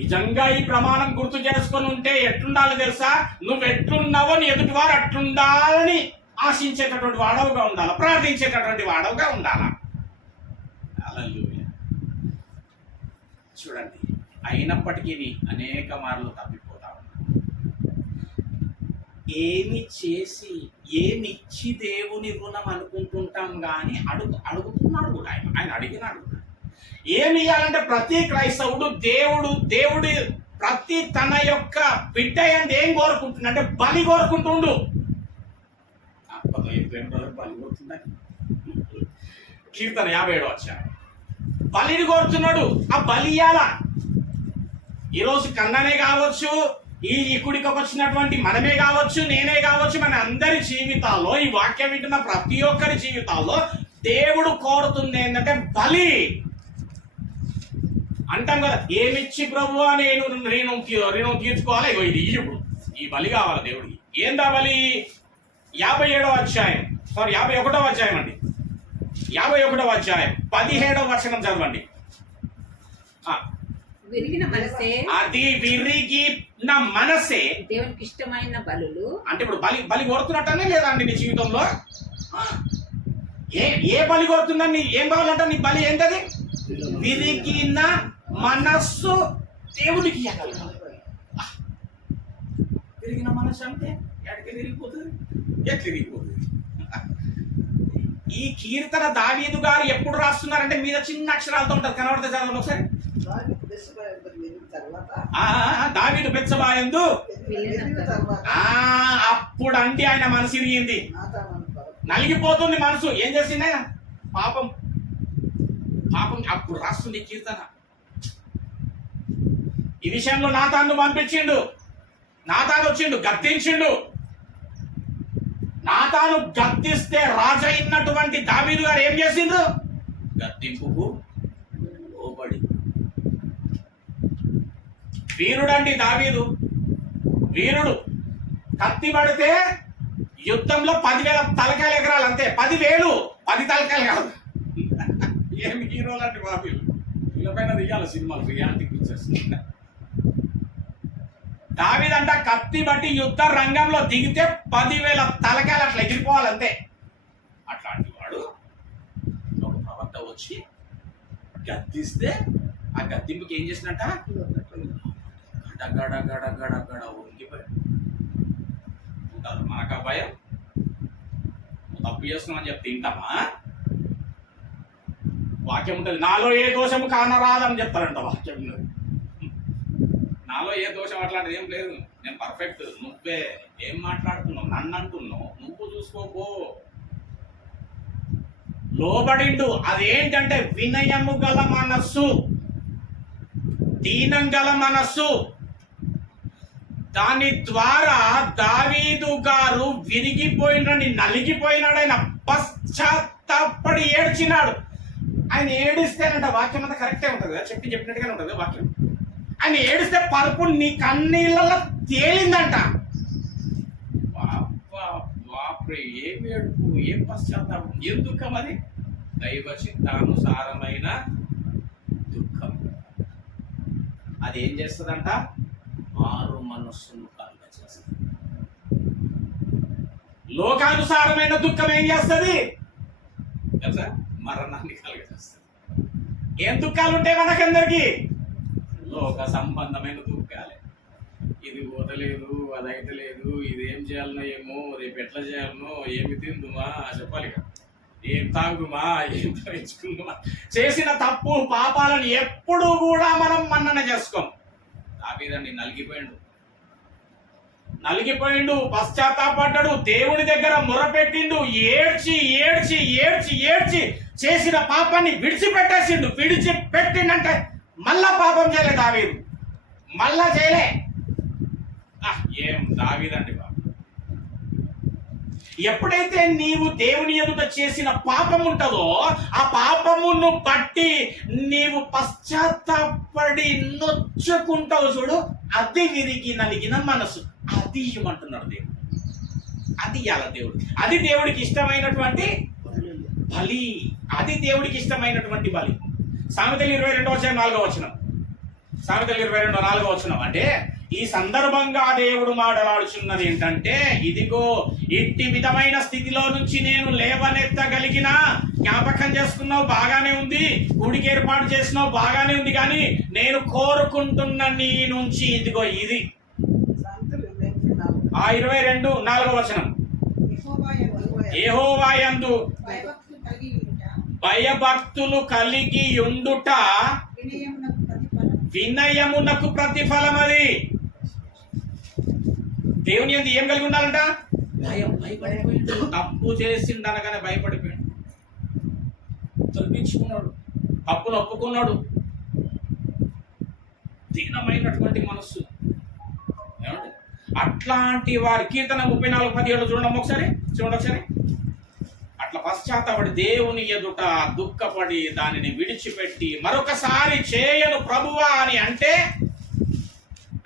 నిజంగా ఈ ప్రమాణం గుర్తు చేసుకొని ఉంటే ఎట్లుండాలి తెలుసా? నువ్వు ఎట్లున్నావో నీ ఎదుటి వారు అట్లుండాలని ఆశించేటటువంటి వాడవుగా ఉండాలి, ప్రార్థించేటటువంటి వాడవుగా ఉండాలా. హల్లెలూయా. చూడండి, అయినప్పటికీ అనేక మార్లు తప్పిపోతా ఉన్నా. ఏమి చేసి ఏమిచ్చి దేవుని రుణం అనుకుంటుంటాం కానీ అడుగుతున్నాడు కూడా ఆయన అడిగినాడు. ఏమి ఇవ్వాలంటే ప్రతి క్రైస్తవుడు దేవుడి ప్రతి తన యొక్క బిడ్డ అంటే ఏం కోరుకుంటున్నా అంటే బలి కోరుకుంటుండు. బలి కోరుతున్నాడు. కీర్తన 57 వచ్చాడు, బలిని కోరుతున్నాడు. ఆ బలి ఇయ్యాల. ఈరోజు కన్ననే కావచ్చు, ఈ కుడికి వచ్చినటువంటి మనమే కావచ్చు, నేనే కావచ్చు, మన అందరి జీవితాల్లో, ఈ వాక్యం వింటున్న ప్రతి ఒక్కరి జీవితాల్లో దేవుడు కోరుతుంది ఏంటంటే బలి. అంటాం కదా, ఏమిచ్చి ప్రభువా నేను రుణం తీర్చుకోవాలి, ఇది ఇప్పుడు ఈ బలి కావాలి దేవుడికి. ఏందా బలి? 57వ అధ్యాయం 51వ అధ్యాయం అండి, 51వ అధ్యాయం 17వ వచనం చదవండి. విరిగిన మనసే, అది విరిగిన మనసే దేవునికి ఇష్టమైన బలులు. అంటే ఇప్పుడు బలి కోరుతున్నట్టనే లేదా అండి నీ జీవితంలో? ఏ బలి కోరుతుందని ఏం కావాలంట? నీ బలి ఏంటది? విరిగిన మనస్సు దేవుడికి విరిగిన మనస్సు అంటే ఎక్కడికి విరిగిపోతుంది? ఈ కీర్తన దావీదు గారు ఎప్పుడు రాస్తున్నారంటే మీద చిన్న అక్షరాలతో ఉంటుంది, కనబడితే చదవండి ఒకసారి. దావీదు బెత్షెబయందు అప్పుడు అంటే ఆయన మనసు ఇరిగింది, నలిగిపోతుంది మనసు. ఏం చేసింది ఆయన? పాపం అప్పుడు రాస్తుంది కీర్తన. ఈ విషయంలో నాతాను పంపించిండు, నాతాను వచ్చిండు, గద్దించిండు. నాతాను గద్దిస్తే రాజు అయినటువంటి దావీదు గారు ఏం చేసిండు? గద్దింపుకు లోబడి. వీరుడండి దావీదు, వీరుడు. కత్తి పడితే యుద్ధంలో 10,000 తలకాయలు ఎగరాలి అంతే. 10,000 10 తలకాయలు కాదు. ఏమి హీరోలు అంటే బాబు, వీళ్ళపైన దిగాలి సినిమాలు, రియాలిటీ పిక్చర్స్. దావీదంట కత్తి బట్టి యుద్ధ రంగంలో దిగితే 10,000 తలకాయలు అట్లా ఎగిరిపోవాలంతే. అట్లాంటి వాడు ఒక ప్రవక్త వచ్చి గద్దిస్తే ఆ గద్దింపుకి ఏం చేసినట్ట? గడ గడ గడ గడ ఉండిపోయాడు. ఉంటారు మనకు ఆ భయం? తప్పు చేస్తున్నామని చెప్పి తింటామా? వాక్యం ఉంటుంది, నాలో ఏ దోషము కానరాదని చెప్తారంట వాక్యం. నాలో ఏ దోషం అట్లాంటిది ఏం లేదు, నేను పర్ఫెక్ట్. నువ్వే ఏం మాట్లాడుతున్నావు? నన్ను అంటున్నావు, నువ్వు చూసుకోపో. లోబడిండు. అదేంటంటే వినయము గల మనస్సు, దీనం గల మనస్సు. దాని ద్వారా దావీదు గారు విరిగిపోయినని, నలిగిపోయినాడు. ఆయన పశ్చాత్తాపడి ఏడ్చినాడు. ఆయన ఏడిస్తేనంట, వాక్యం అంతా కరెక్టే ఉంటుంది కదా, చెప్పినట్టుగానే ఉంటుంది వాక్యం. ఆయన ఏడిస్తే పరుపు నీ కన్నీళ్ళలో తేలిందంట. ఏం ఏడుపు, ఏం పశ్చాత్తాపం, ఏం దుఃఖం అది? దైవ చిత్తానుసారమైన దుఃఖం. అది ఏం చేస్తుందంట? మారు మనస్సును కలుగజేస్తుంది. లోకానుసారమైన దుఃఖం ఏం చేస్తుంది తెలుసా? మరణాన్ని కలుగజేస్తుంది. ఏం దుఃఖాలు ఉంటాయి మనకందరికి? లోక సంబంధమైన దుఃఖాలే. ఇది వదలేదు, అదైతే లేదు, ఇది ఏం చేయాలనో ఏమో, రేపు ఎట్లా చేయాలనో, ఏమి తిందుమా చెప్పాలి, ఏం తాగుమా, ఏం ధరించుకుందుమా. చేసిన తప్పు పాపాలను ఎప్పుడు కూడా మనం మన్నన చేసుకోం. దావీదండి నలిగిపోయిండు, పశ్చాత్తాపడ్డాడు, దేవుని దగ్గర మొరపెట్టిండు, ఏడ్చి ఏడ్చి ఏడ్చి ఏడ్చి చేసిన పాపాన్ని విడిచిపెట్టేసిండు. విడిచిపెట్టిండంటే మళ్ళా పాపం చేయలే దావీదు, మళ్ళా చేయలే. ఏం దావీదండి బాబు! ఎప్పుడైతే నీవు దేవుని ఎదుట చేసిన పాపం ఉంటుందో, ఆ పాపమును బట్టి నీవు పశ్చాత్తాపడి నొచ్చుకుంటావు చూడు, అది విరిగి నలిగిన మనసు. అది ఇవ్వమంటున్నాడు దేవుడు. అది ఇవ్వాల దేవుడు. అది దేవుడికి ఇష్టమైనటువంటి బలి. అది దేవుడికి ఇష్టమైనటువంటి బలి. సామెతలు 22:4 వచనం. సామెతలు 22:4 వచనం. అంటే ఈ సందర్భంగా దేవుడు మాట్లాడుచున్నది ఏంటంటే, ఇదిగో ఇట్టి విధమైన స్థితిలో నుంచి నేను లేవనెత్తగలిగిన, జ్ఞాపకం చేసుకున్నావు బాగానే ఉంది, గుడికి ఏర్పాటు చేసినావు బాగానే ఉంది, కానీ నేను కోరుకుంటున్న నీ నుంచి ఇదిగో ఇది 22:4 యెహోవా యందు భయభక్తులు కలిగి ఉండుట వినయమునకు ప్రతిఫలమది. దేవుని యందు ఏం కలిగి ఉండాలంట? భయపడిపోయిండు. తప్పు చేసిండనగానే భయపడిపోయాడు, తొలగించుకున్నాడు, తప్పును ఒప్పుకున్నాడు. దీనమైనటువంటి మనస్సు. ఏమంటే అట్లాంటి వారి కీర్తన 34:17 చూడండి ఒకసారి. అట్లా పశ్చాత్తాపడి దేవుని ఎదుట దుఃఖపడి దానిని విడిచిపెట్టి మరొకసారి చేయను ప్రభువా అని అంటే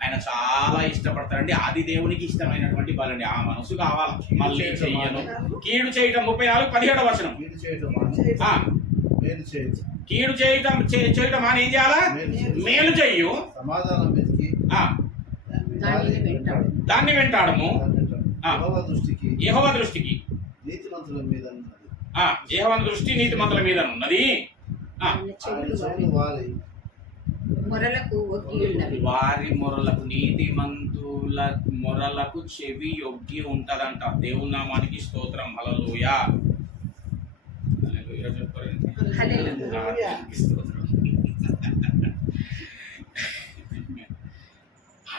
ఆయన చాలా ఇష్టపడతారండి. అది దేవునికి ఇష్టమైనటువంటి బలండి. ఆ మనసు కావాలి. మళ్ళీ చెయ్యను కీడు చేయటం 34:17 కీడు చేయటం అని ఏం చేయాలా? మేలు చెయ్యు, దాన్ని వెంటాడము. యెహోవా దృష్టికి యెహోవా దృష్టి నీతిమంతుల మీద ఉన్నది. వారి మొరలకు, నీతిమంతుల మొరలకు చెవి యొగ్గి ఉంటదంట. దేవుని నామానికి స్తోత్రం. హల్లెలూయా.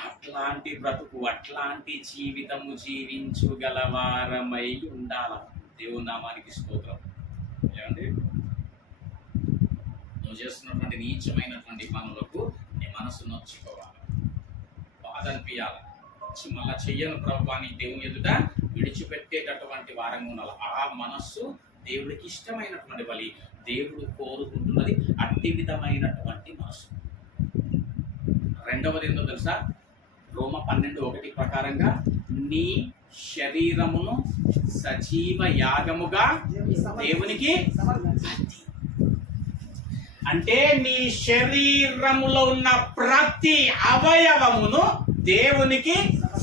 అట్లాంటి బ్రతుకు, అట్లాంటి జీవితము జీవించగలవారమై ఉండాల. దేవుని నామానికి స్తోత్రం. ఏమండి, నువ్వు చేస్తున్నటువంటి నీచమైనటువంటి పనులకు నీ మనసు నొచ్చుకోవాలి, బాధ అనిపించాలి. మళ్ళా చెయ్యను ప్రభువా అని దేవుని ఎదుట విడిచిపెట్టేటటువంటి వారంగా ఉండాలి. ఆ మనస్సు దేవుడికి ఇష్టమైనటువంటి బలి. దేవుడు కోరుకుంటున్నది అట్టి విధమైనటువంటి మనస్సు. రెండవది ఏందో తెలుసా? రోమ 12:1 ప్రకారంగా నీ శరీరమును సజీవ యాగముగా దేవునికి, అంటే నీ శరీరములో ఉన్న ప్రతి అవయవమును దేవునికి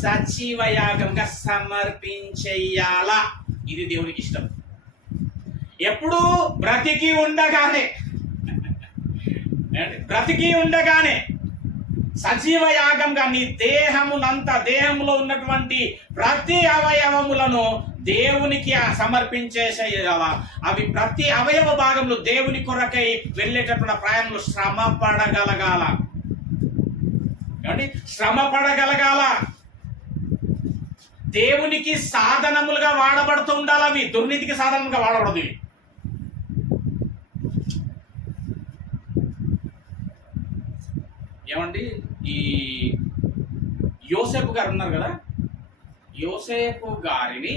సజీవ యాగంగా సమర్పించేయాల. ఇది దేవునికి ఇష్టం. ఎప్పుడు? బ్రతికి ఉండగానే సజీవ యాగంగా నీ దేహంలో ఉన్నటువంటి ప్రతి అవయవములను దేవునికి సమర్పించేసేయాల. అవి ప్రతి అవయవ భాగంలో దేవుని కొరకై వెళ్ళేటటువంటి ప్రయాణంలో శ్రమ పడగలగాల. దేవునికి సాధనములుగా వాడబడుతూ ఉండాలి. అవి దుర్నీతికి సాధనముగా వాడబడదు. ఏమండి, ఈ యోసేపు గారు ఉన్నారు కదా, యోసేపు గారిని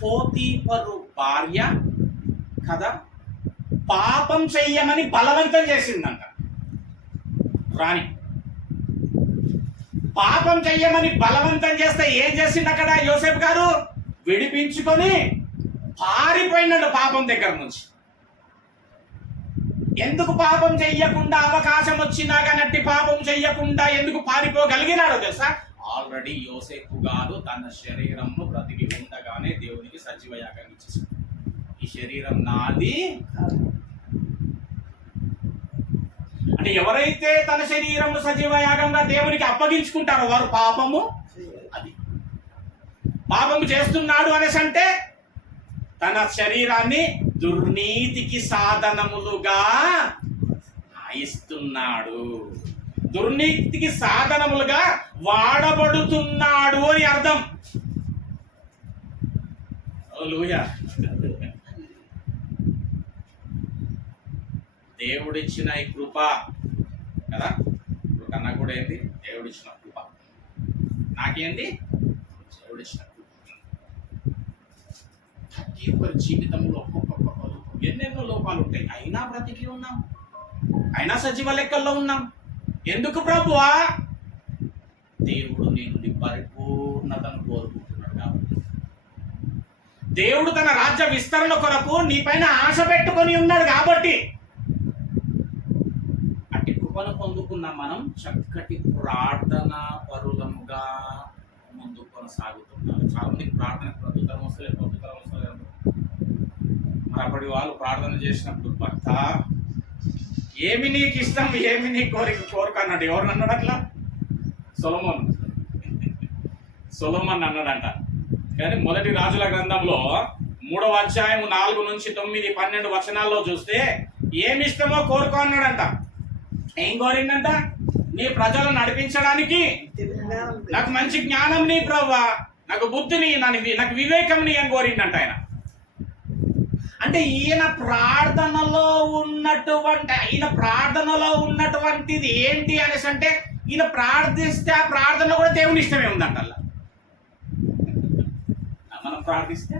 పోతీఫరు భార్య కదా పాపం చెయ్యమని బలవంతం చేసిందంట. రాణి పాపం చెయ్యమని బలవంతం చేస్తే ఏం చేసిండు అక్కడ? యోసేపు గారు విడిపించుకొని పారిపోయినాడు పాపం దగ్గర నుంచి. ఎందుకు పాపం చెయ్యకుండా, అవకాశం వచ్చినా కానీ పాపం చెయ్యకుండా ఎందుకు పారిపోగలిగినాడో తెలుసా? ఆల్రెడీ యోసేపు గారు తన శరీరంను బ్రతికి ఉండగానే దేవునికి సజీవ యాగం ఇచ్చేసాడు. ఈ శరీరం నాది. అంటే ఎవరైతే తన శరీరము సజీవ యాగంగా దేవునికి అప్పగించుకుంటారో వారు పాపము చేస్తున్నాడు అనేసి అంటే తన శరీరాన్ని దుర్నీతికి సాధనములుగా ఇస్తున్నాడు, దుర్నీతికి సాధనములుగా వాడబడుతున్నాడు అని అర్థం. హల్లెలూయా. దేవుడిచ్చిన ఈ కృప కదా, ఇప్పుడు కన్నా కూడా ఏంది? దేవుడిచ్చిన కృప. నాకేంది? దేవుడిచ్చిన కృప. ప్రతి ఒక్కరి జీవితంలో ఎన్నెన్నో లోపాలు ఉంటాయి, అయినా బ్రతికి ఉన్నాం, అయినా సజీవ లెక్కల్లో ఉన్నాం. ఎందుకు ప్రభువా? దేవుడు నేను పరిపూర్ణతను కోరుకుంటున్నాడు కాబట్టి. దేవుడు తన రాజ్య విస్తరణ కొరకు నీ పైన ఆశ పెట్టుకొని ఉన్నాడు కాబట్టి అట్టి కృపను పొందుకున్న మనం చక్కటి ప్రార్థన పరులముగా ముందు కొనసాగుతున్నారు. చాలా మందికి ప్రార్థన ప్రస్తుతం వస్తలేదు. మరి అప్పటి వాళ్ళు ప్రార్థన చేసినప్పుడు భర్త ఏమి నీకు ఇష్టం, ఏమి నీ కోరిక అన్నాడు. ఎవరు అన్నాడు అట్లా? సొలొమన్ అన్నాడంట. కానీ మొదటి రాజుల గ్రంథంలో 3వ అధ్యాయం 4 నుంచి 9, 12 వచనాల్లో చూస్తే ఏమి ఇష్టమో కోరుకో అన్నాడంట. ఏం కోరిండంట? నీ ప్రజలను నడిపించడానికి నాకు మంచి జ్ఞానం నీ ప్రభువా, నాకు బుద్ధిని, నాకు వివేకం నీ అని కోరిండంట ఆయన. అంటే ఈయన ప్రార్థనలో ఉన్నటువంటిది ఏంటి అనేసి అంటే, ఈయన ప్రార్థిస్తే ఆ ప్రార్థన కూడా దేవుని ఇష్టమే ఉందంట. అలా మనం ప్రార్థిస్తే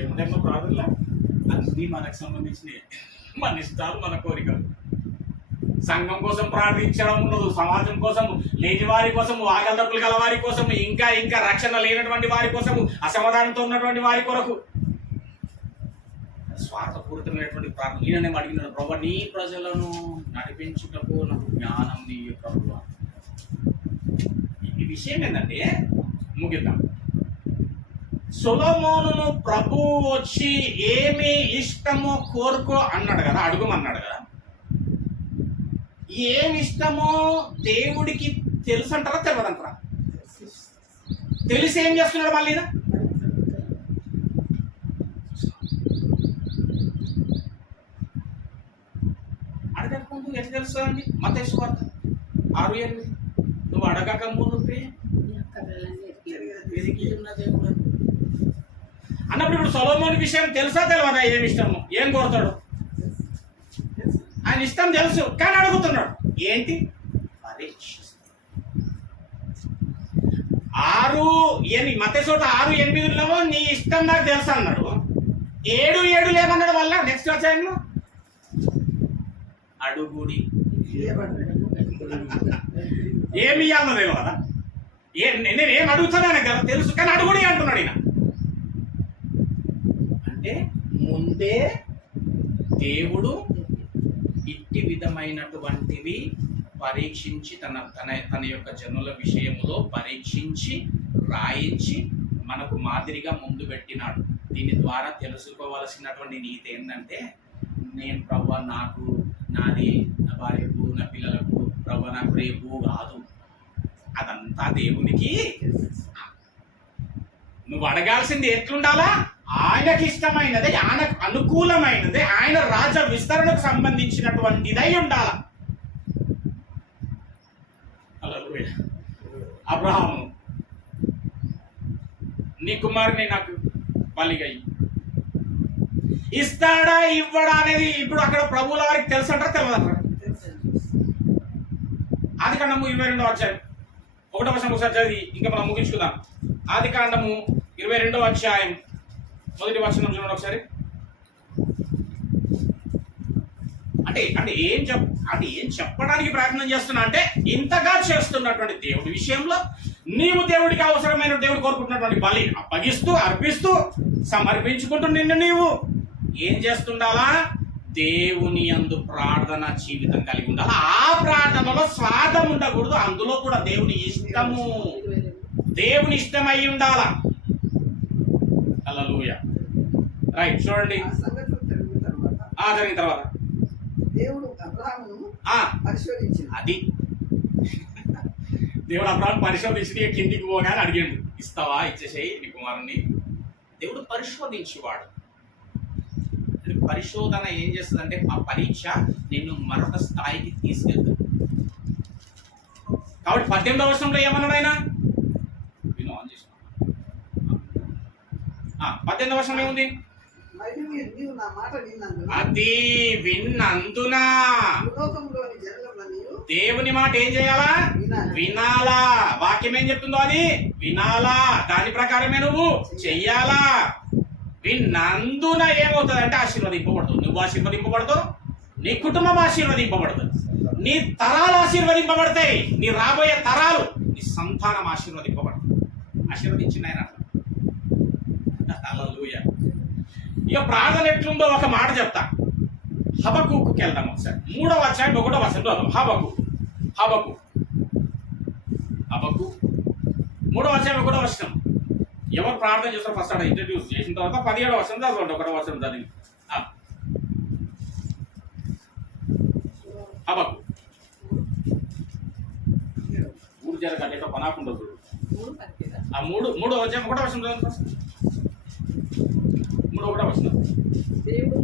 ఏముందేమో ప్రార్థనలో అన్నీ మనకు సంబంధించినవి, మన ఇష్టాలు, మన కోరికలు. సంఘం కోసం ప్రార్థించడం ఉండదు, సమాజం కోసం, లేని వారి కోసం, ఆగల్దప్పులు గల వారి కోసం, ఇంకా రక్షణ లేనటువంటి వారి కోసం, అసమాధానంతో ఉన్నటువంటి వారి కొరకు స్వార్థపూరితమైనటువంటి ప్రార్థన. ఈయననే అడిగినాడు, ప్రభు నీ ప్రజలను నడిపించుటకు నాకు జ్ఞానం నీ ప్రభు. ఈ విషయం ఏంటంటే, ముగిద్దాం. సొలొమోనును ప్రభువు వచ్చి ఏమి ఇష్టమో కోరుకో అన్నాడు కదా, అడుగుమన్నాడు కదా. ఏమి ఇష్టమో దేవుడికి తెలుసు అంటారా, తెలియదంటారా? తెలిసి ఏం చేస్తున్నాడు మళ్ళీ? అడగక ముందు ఎట్లా తెలుస్తుందండి? మత్తయి సువార్త 6:8. నువ్వు అడగక ముందు అన్నప్పుడు ఇప్పుడు సొలొమోను విషయం తెలుసా తెలియదా? ఏమి ఇష్టము, ఏం కోరుతాడు? ఆయన ఇష్టం తెలుసు, కానీ అడుగుతున్నాడు ఏంటి? పరీక్ష. 6:8 మత్తయి 6:8 నీ ఇష్టం నాకు తెలుసు అన్నాడు. 7:7 ఏమన్నాడు వల్ల నెక్స్ట్ అధ్యాయంలో? అడుగుడి. ఏమి ఇవ్వాలన్నో తెలియదు కదా. నేనేం అడుగుతున్నాను కదా తెలుసు, కానీ అడుగుడి అంటున్నాడు ఈయన. అంటే ముందే దేవుడు ఇట్టి విధమైనటువంటివి పరీక్షించి తన యొక్క జనుల విషయంలో పరీక్షించి రాయించి మనకు మాదిరిగా ముందు పెట్టినాడు. దీని ద్వారా తెలుసుకోవలసినటువంటి నీతి ఏంటంటే, నేను ప్రభువా నాకు, నాది, నా భార్యకు, నా పిల్లలకు, ప్రభువా నాకు రేపు కాదు, అదంతా దేవునికి. నువ్వు అడగాల్సింది ఎట్లుండాలా? ఆయనకి ఇష్టమైనది, ఆయనకు అనుకూలమైనది, ఆయన రాజ విస్తరణకు సంబంధించినటువంటిదై ఉండాల. అబ్రహాము, నీ కుమారుని నాకు బలిగా ఇస్తాడా ఇవ్వడా అనేది ఇప్పుడు అక్కడ ప్రభువుల వారికి తెలుసు అంటారా, తెలియదంటారా? ఆదికాండము 22వ అధ్యాయం 1వ వచనం ఒకసారి చదివి ఇంకా మనం ముగించుకుందాం. ఆదికాండము 22వ అధ్యాయం 1వ వచనం చూడండి ఒకసారి. అంటే ఏం చెప్పడానికి ప్రయత్నం చేస్తున్నా అంటే, ఇంతగా చేస్తున్నటువంటి దేవుడి విషయంలో నీవు దేవుడికి అవసరమైన దేవుడు కోరుకుంటున్నటువంటి బలి అప్పగిస్తూ, అర్పిస్తూ, సమర్పించుకుంటూ నిన్ను నీవు ఏం చేస్తుండాలా? దేవుని యందు ప్రార్థన జీవితం కలిగి ఉండాలి. ఆ ప్రార్థనలో స్వార్థం ఉండకూడదు, అందులో కూడా దేవుని ఇష్టము, దేవుని ఇష్టమై ఉండాల. హల్లెలూయా. రైట్, చూడండి. జరిగిన తర్వాత దేవుడు అబ్రహామును పరిశోధించాడు. అది దేవుడు అబ్రహాము పరిశోధించి కిందికి పోగానే అడిగాడు, ఇస్తావా, ఇచ్చేసేయి నీ కుమారుని. దేవుడు పరిశోధించేవాడు. పరిశోధన ఏం చేస్తుందంటే, ఆ పరీక్ష నిన్ను మరొక స్థాయికి తీసుకెళ్తుంది. కాబట్టి 18వ వచనంలో ఏమన్నాడు ఆయన? 18వ వచనంలో ఏముంది? అది విన్నందున దేవుని మాట ఏం చేయాలా? వినాలా. వాక్యం ఏం చెప్తుందో అది వినాలా, దాని ప్రకారమే నువ్వు చెయ్యాలా. విన్నందున ఏమవుతుంది అంటే ఆశీర్వదింపబడుతుంది. నువ్వు ఆశీర్వదింపబడతావు, నీ కుటుంబం ఆశీర్వదింపబడుతుంది, నీ తరాలు ఆశీర్వదింపబడతాయి, నీ రాబోయే తరాలు, నీ సంతానం ఆశీర్వదింపబడుతుంది. ఆశీర్వదించిన ఆయన. హల్లెలూయా. ఇక ప్రార్థన ఎట్లుందో ఒక మాట చెప్తా. హబక్కూకుకి వెళ్దాం ఒకసారి. 3వ అధ్యాయం 1వ వచనం. హబక్కూకు 3వ అధ్యాయం 1వ వచనం. ఎవరు ప్రార్థన చేస్తారు ఫస్ట్ అక్కడ ఇంట్రడ్యూస్ చేసిన తర్వాత 17వ వచనం చదవండి. 1వ వచనం చదివి. హబక్కూకు ఊరు జరగ పనాకుండదు. మూడో వచ్చాము ఒకటో వచ్చిన ఒకటో వచ్చిన దేవుడు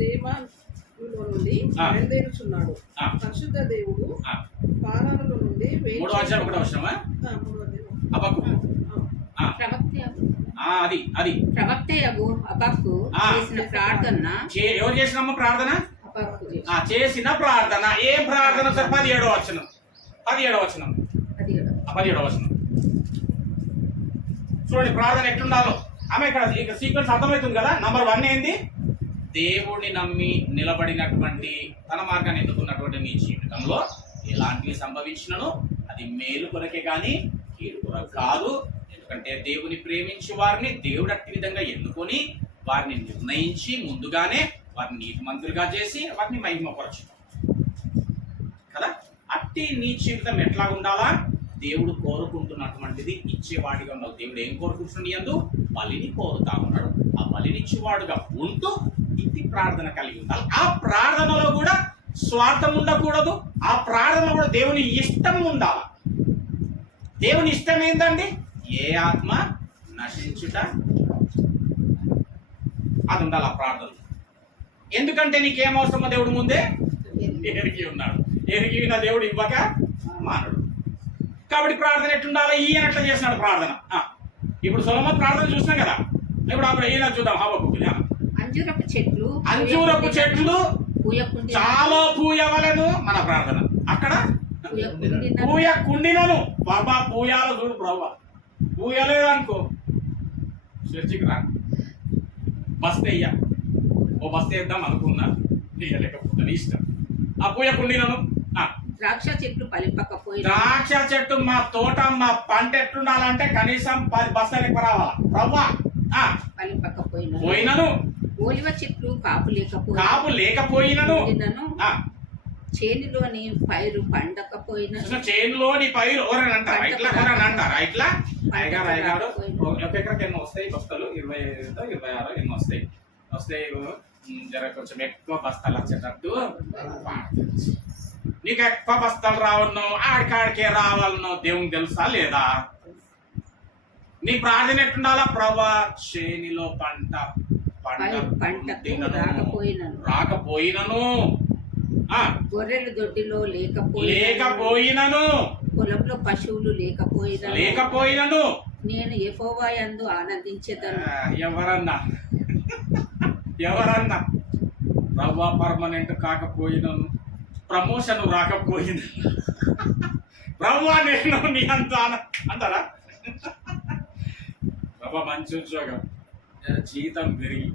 దేవాలయంలో నుండి బయలుదేరుచున్నాడు. పరిశుద్ధ దేవుడు పారాలలో నుండి మూడో వచ్చాము ఒకటో వచ్చినామా అది ప్రవక్తయగు హబక్కు చేసిన ప్రార్థన ఎవరు చేసినమ్మ ప్రార్థన? చేసిన ప్రార్థన. ఏ ప్రార్థన సార్? 17వ వచనం. 17వ వచనం చూడండి ప్రార్థన ఎట్లుండాలో. ఆమె ఇక్కడ సీక్వెన్స్ అర్థమవుతుంది కదా. నంబర్ 1 ఏంది? దేవుడిని నమ్మి నిలబడినటువంటి తన మార్గాన్ని ఎన్నుకున్నటువంటి నీ జీవితంలో ఎలాంటివి సంభవించినను అది మేలు కొరకే కానీ కీడు కొరకు కాదు. ఎందుకంటే దేవుని ప్రేమించి వారిని దేవుడు అట్టి విధంగా ఎన్నుకొని వారిని నిర్ణయించి ముందుగానే వారిని నీతిమంతులుగా చేసి వారిని మహిమపరచడం కదా. అట్టి నీ జీవితం ఎట్లా ఉండాలా? దేవుడు కోరుకుంటున్నటువంటిది ఇచ్చేవాడిగా ఉన్నావు. దేవుడు ఏం కోరుకుంటున్నాడు? యందు బలిని కోరుతా ఉన్నాడు. ఆ బలినిచ్చేవాడుగా ఉంటూ ఇంటి ప్రార్థన కలిగి ఉండాలి. ఆ ప్రార్థనలో కూడా స్వార్థం ఉండకూడదు. ఆ ప్రార్థనలో కూడా దేవుని ఇష్టం ఉండాలి. దేవుని ఇష్టం ఏంటండి? ఏ ఆత్మ నశించుట అది ఉండాలి ఆ ప్రార్థన. ఎందుకంటే నీకేమవసరమో దేవుడు ముందే ఎరిగి ఉన్నాడు. ఎరిగి ఉన్న దేవుడు ఇవ్వక మానడు. కాబట్టి ప్రార్థన ఎట్లుండాలి? ఈయన ఎట్లా చేస్తున్నాడు ప్రార్థన. ఇప్పుడు సొలొమోను ప్రార్థన చూసినాం కదా. ఇప్పుడు అప్పుడు ఈయన చూద్దాం. హబక్కూకు అంజూరపు చెట్లు చాలా పూయవలెను మన ప్రార్థన. అక్కడ పూయ కుండినను బాబా పూయాల చూడు ప్రభా. పూయలేదనుకో చర్చికి రా. బస్తే ఇయ్య. ఓ బస్తే ఇద్దాం అనుకున్నా, ఇయ్యలేకపోతే నీ ఇష్టం. ఆ పూయ కుండినను. ద్రాక్ష చెట్లు ఫలింపకపోయినా, ద్రాక్ష చెట్టు మా తోట మా పంట ఎట్లుండాలంటే కనీసం 10 బస్తాలు ఎక్కువ రావాలా ప్రభా. ఫలింపకపోయినను ఓలివ చెట్లు కాపు లేకపోయినను చేనులోని పైరు పండకపోయినా, చేనులోని పైరు ఎవరైనా అంటారా? ఇట్లా ఎవరైనా అంటారా? ఇట్లా అయ్యగారు ఒక ఎకరాకి ఎన్నో వస్తాయి బస్తాలు? 25 26 ఎన్నో వస్తాయి. జర కొంచెం ఎక్కువ బస్తాలు వచ్చేటట్టు. నీకు ఎక్కువ బస్తాలు రావన్నో ఆడికాడికే రావాలన్నో దేవునికి తెలుసా లేదా? నీ ప్రార్థన ఎట్టుండాలా? ప్రభా చేనిలో పంట రాకపోయినను, గొర్రెలు దొడ్డిలో లేకపోయినను, పొలంలో పశువులు లేకపోయినను నేను యెహోవా యందు ఆనందించేదను. ఎవరన్నా ప్రభా పర్మనెంట్ కాకపోయినను, ప్రమోషన్ రాకపోయింది, ప్రభా నేను నీ అంత అంటారా? ప్రభా మంచి ఉద్యోగం, జీతం పెరిగి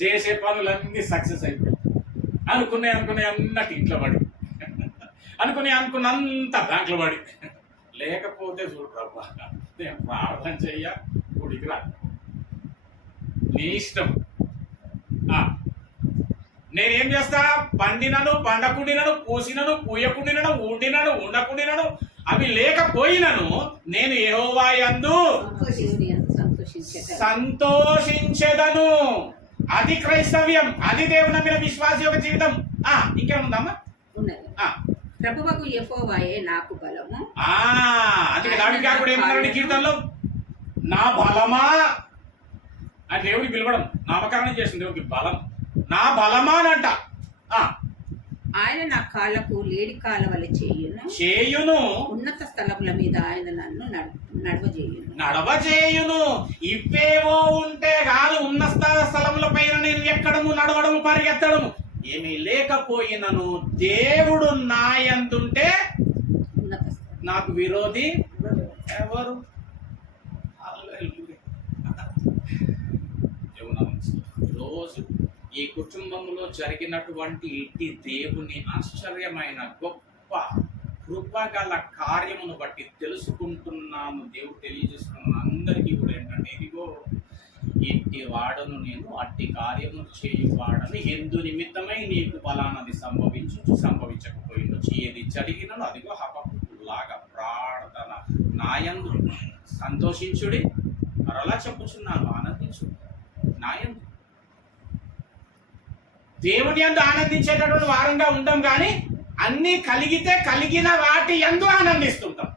చేసే పనులన్నీ సక్సెస్ అయిపోయి అనుకున్నాయి అన్నట్టు ఇంట్లో పడి అనుకున్నంత బ్యాంకులో పడి లేకపోతే చూడు ప్రభా నేను ప్రార్థన చెయ్య గుడికి రా నీ ఇష్టం. నేనేం చేస్తా? పండినను పండకుండినను పూసినను పూయకుండినను ఉండినను ఉండకుండినను అవి లేకపోయినను నేను యెహోవా యందు సంతోషించెదను. అది క్రైస్తవ్యం, అది దేవుని నమ్మిన విశ్వాస యొక్క జీవితం. ఇంకేముందమ్మా? ప్రభువకు యెహోవాయే నాకు బలము. అందుకే దావీదు గారు కూడా ఏమన్నాడు కీర్తనలో? నా బలమా అని దేవుడికి పిలవడం నామకరణం చేసింది. దేవుడికి బలం, నా బలమా అని అంట. ఆయన నా కాళ్ళకు లేడి కాళ్ళ వల్ల చేయును, ఉన్నత స్థలముల మీద ఆయన నన్ను నడవజేయును. ఇవేవో ఉంటే కాదు, ఉన్నత స్థలముల పైన నేను ఎక్కడము నడవడము పరిగెత్తడము ఏమీ లేకపోయినను దేవుడు నా యందుంటే నాకు విరోధి ఎవరు? రోజు ఈ కుటుంబంలో జరిగినటువంటి ఇట్టి దేవుని ఆశ్చర్యమైన గొప్ప కృపగల కార్యమును బట్టి తెలుసుకుంటున్నాను. దేవుడు తెలియజేస్తున్నాను అందరికీ కూడా ఏంటంటే, ఇదిగో ఇట్టి వాడను నేను, అట్టి కార్యము చేయువాడను, ఎందు నిమిత్తమై నీకు బలానది సంభవించకపోయిండొచ్చు. ఏది జరిగినను అదిగో హబక్కూకులాగా ప్రార్థన నాయందు సంతోషించుడి, మరలా చెప్పుచున్నాను ఆనందించు నాయందు. దేవుని యందు ఆనందించేటటువంటి వారంగా ఉంటాం, కానీ అన్ని కలిగితే కలిగిన వాటి యందు ఆనందిస్తుంటాం.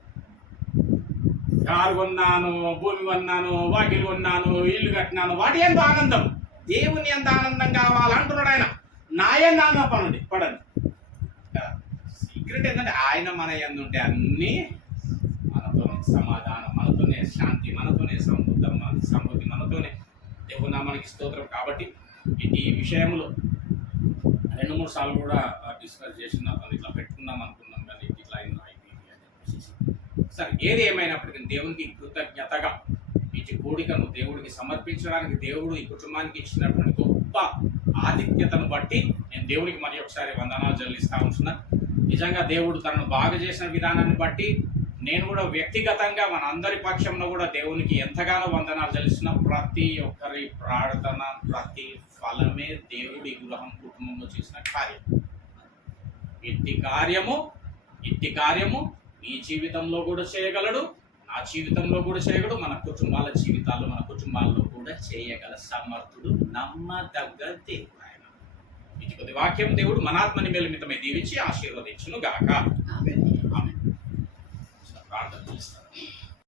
కారు కొన్నాను, భూమి కొన్నాను, వాకిలు కొన్నాను, ఇల్లు కట్టినాను, వాటి ఎంత ఆనందం. దేవుని ఎంత ఆనందం కావాలంటున్నాడు ఆయన. నాయన పనండి పడండి. సీక్రెట్ ఏంటంటే ఆయన మన యందు ఉంటే అన్నీ మనతోనే సమాధానం, మనతోనే శాంతి, మనతోనే సమృద్ధి మనతోనే. దేవుని నామానికి స్తోత్రం. కాబట్టి ఈ విషయంలో 2-3 సార్లు కూడా డిస్కస్ చేసిన ఇట్లా పెట్టుకుందాం అనుకున్నాం, కానీ ఇట్లా అయింది సరే. ఏది ఏమైనప్పటికీ దేవునికి కృతజ్ఞతగా వీటి కోడికను దేవుడికి సమర్పించడానికి దేవుడు ఈ కుటుంబానికి ఇచ్చినటువంటి గొప్ప ఆధిక్యతను బట్టి నేను దేవుడికి మరి ఒకసారి వందనాలు చెల్లిస్తా ఉంటున్నా. నిజంగా దేవుడు తనను బాగా చేసిన విధానాన్ని బట్టి నేను కూడా వ్యక్తిగతంగా మన అందరి పక్షంలో కూడా దేవునికి ఎంతగానో వందనాలు చెల్లిస్తున్నా. ప్రతి ఒక్కరి ప్రార్థన, ప్రతి ఫలమే దేవుడి గృహం కుటుంబంలో చేసిన కార్యం. ఇట్టి కార్యము ఈ జీవితంలో కూడా చేయగలడు, నా జీవితంలో కూడా చేయగలడు, మన కుటుంబాల్లో కూడా చేయగల సమర్థుడు, నమ్మదగ్గ దేవుడు ఆయన. ఇది కొద్ది వాక్యం దేవుడు మనాత్మని మేలుమితమై దీవించి ఆశీర్వదించును గాక. ఆమేన్. ప్రార్థన చేస్తాను.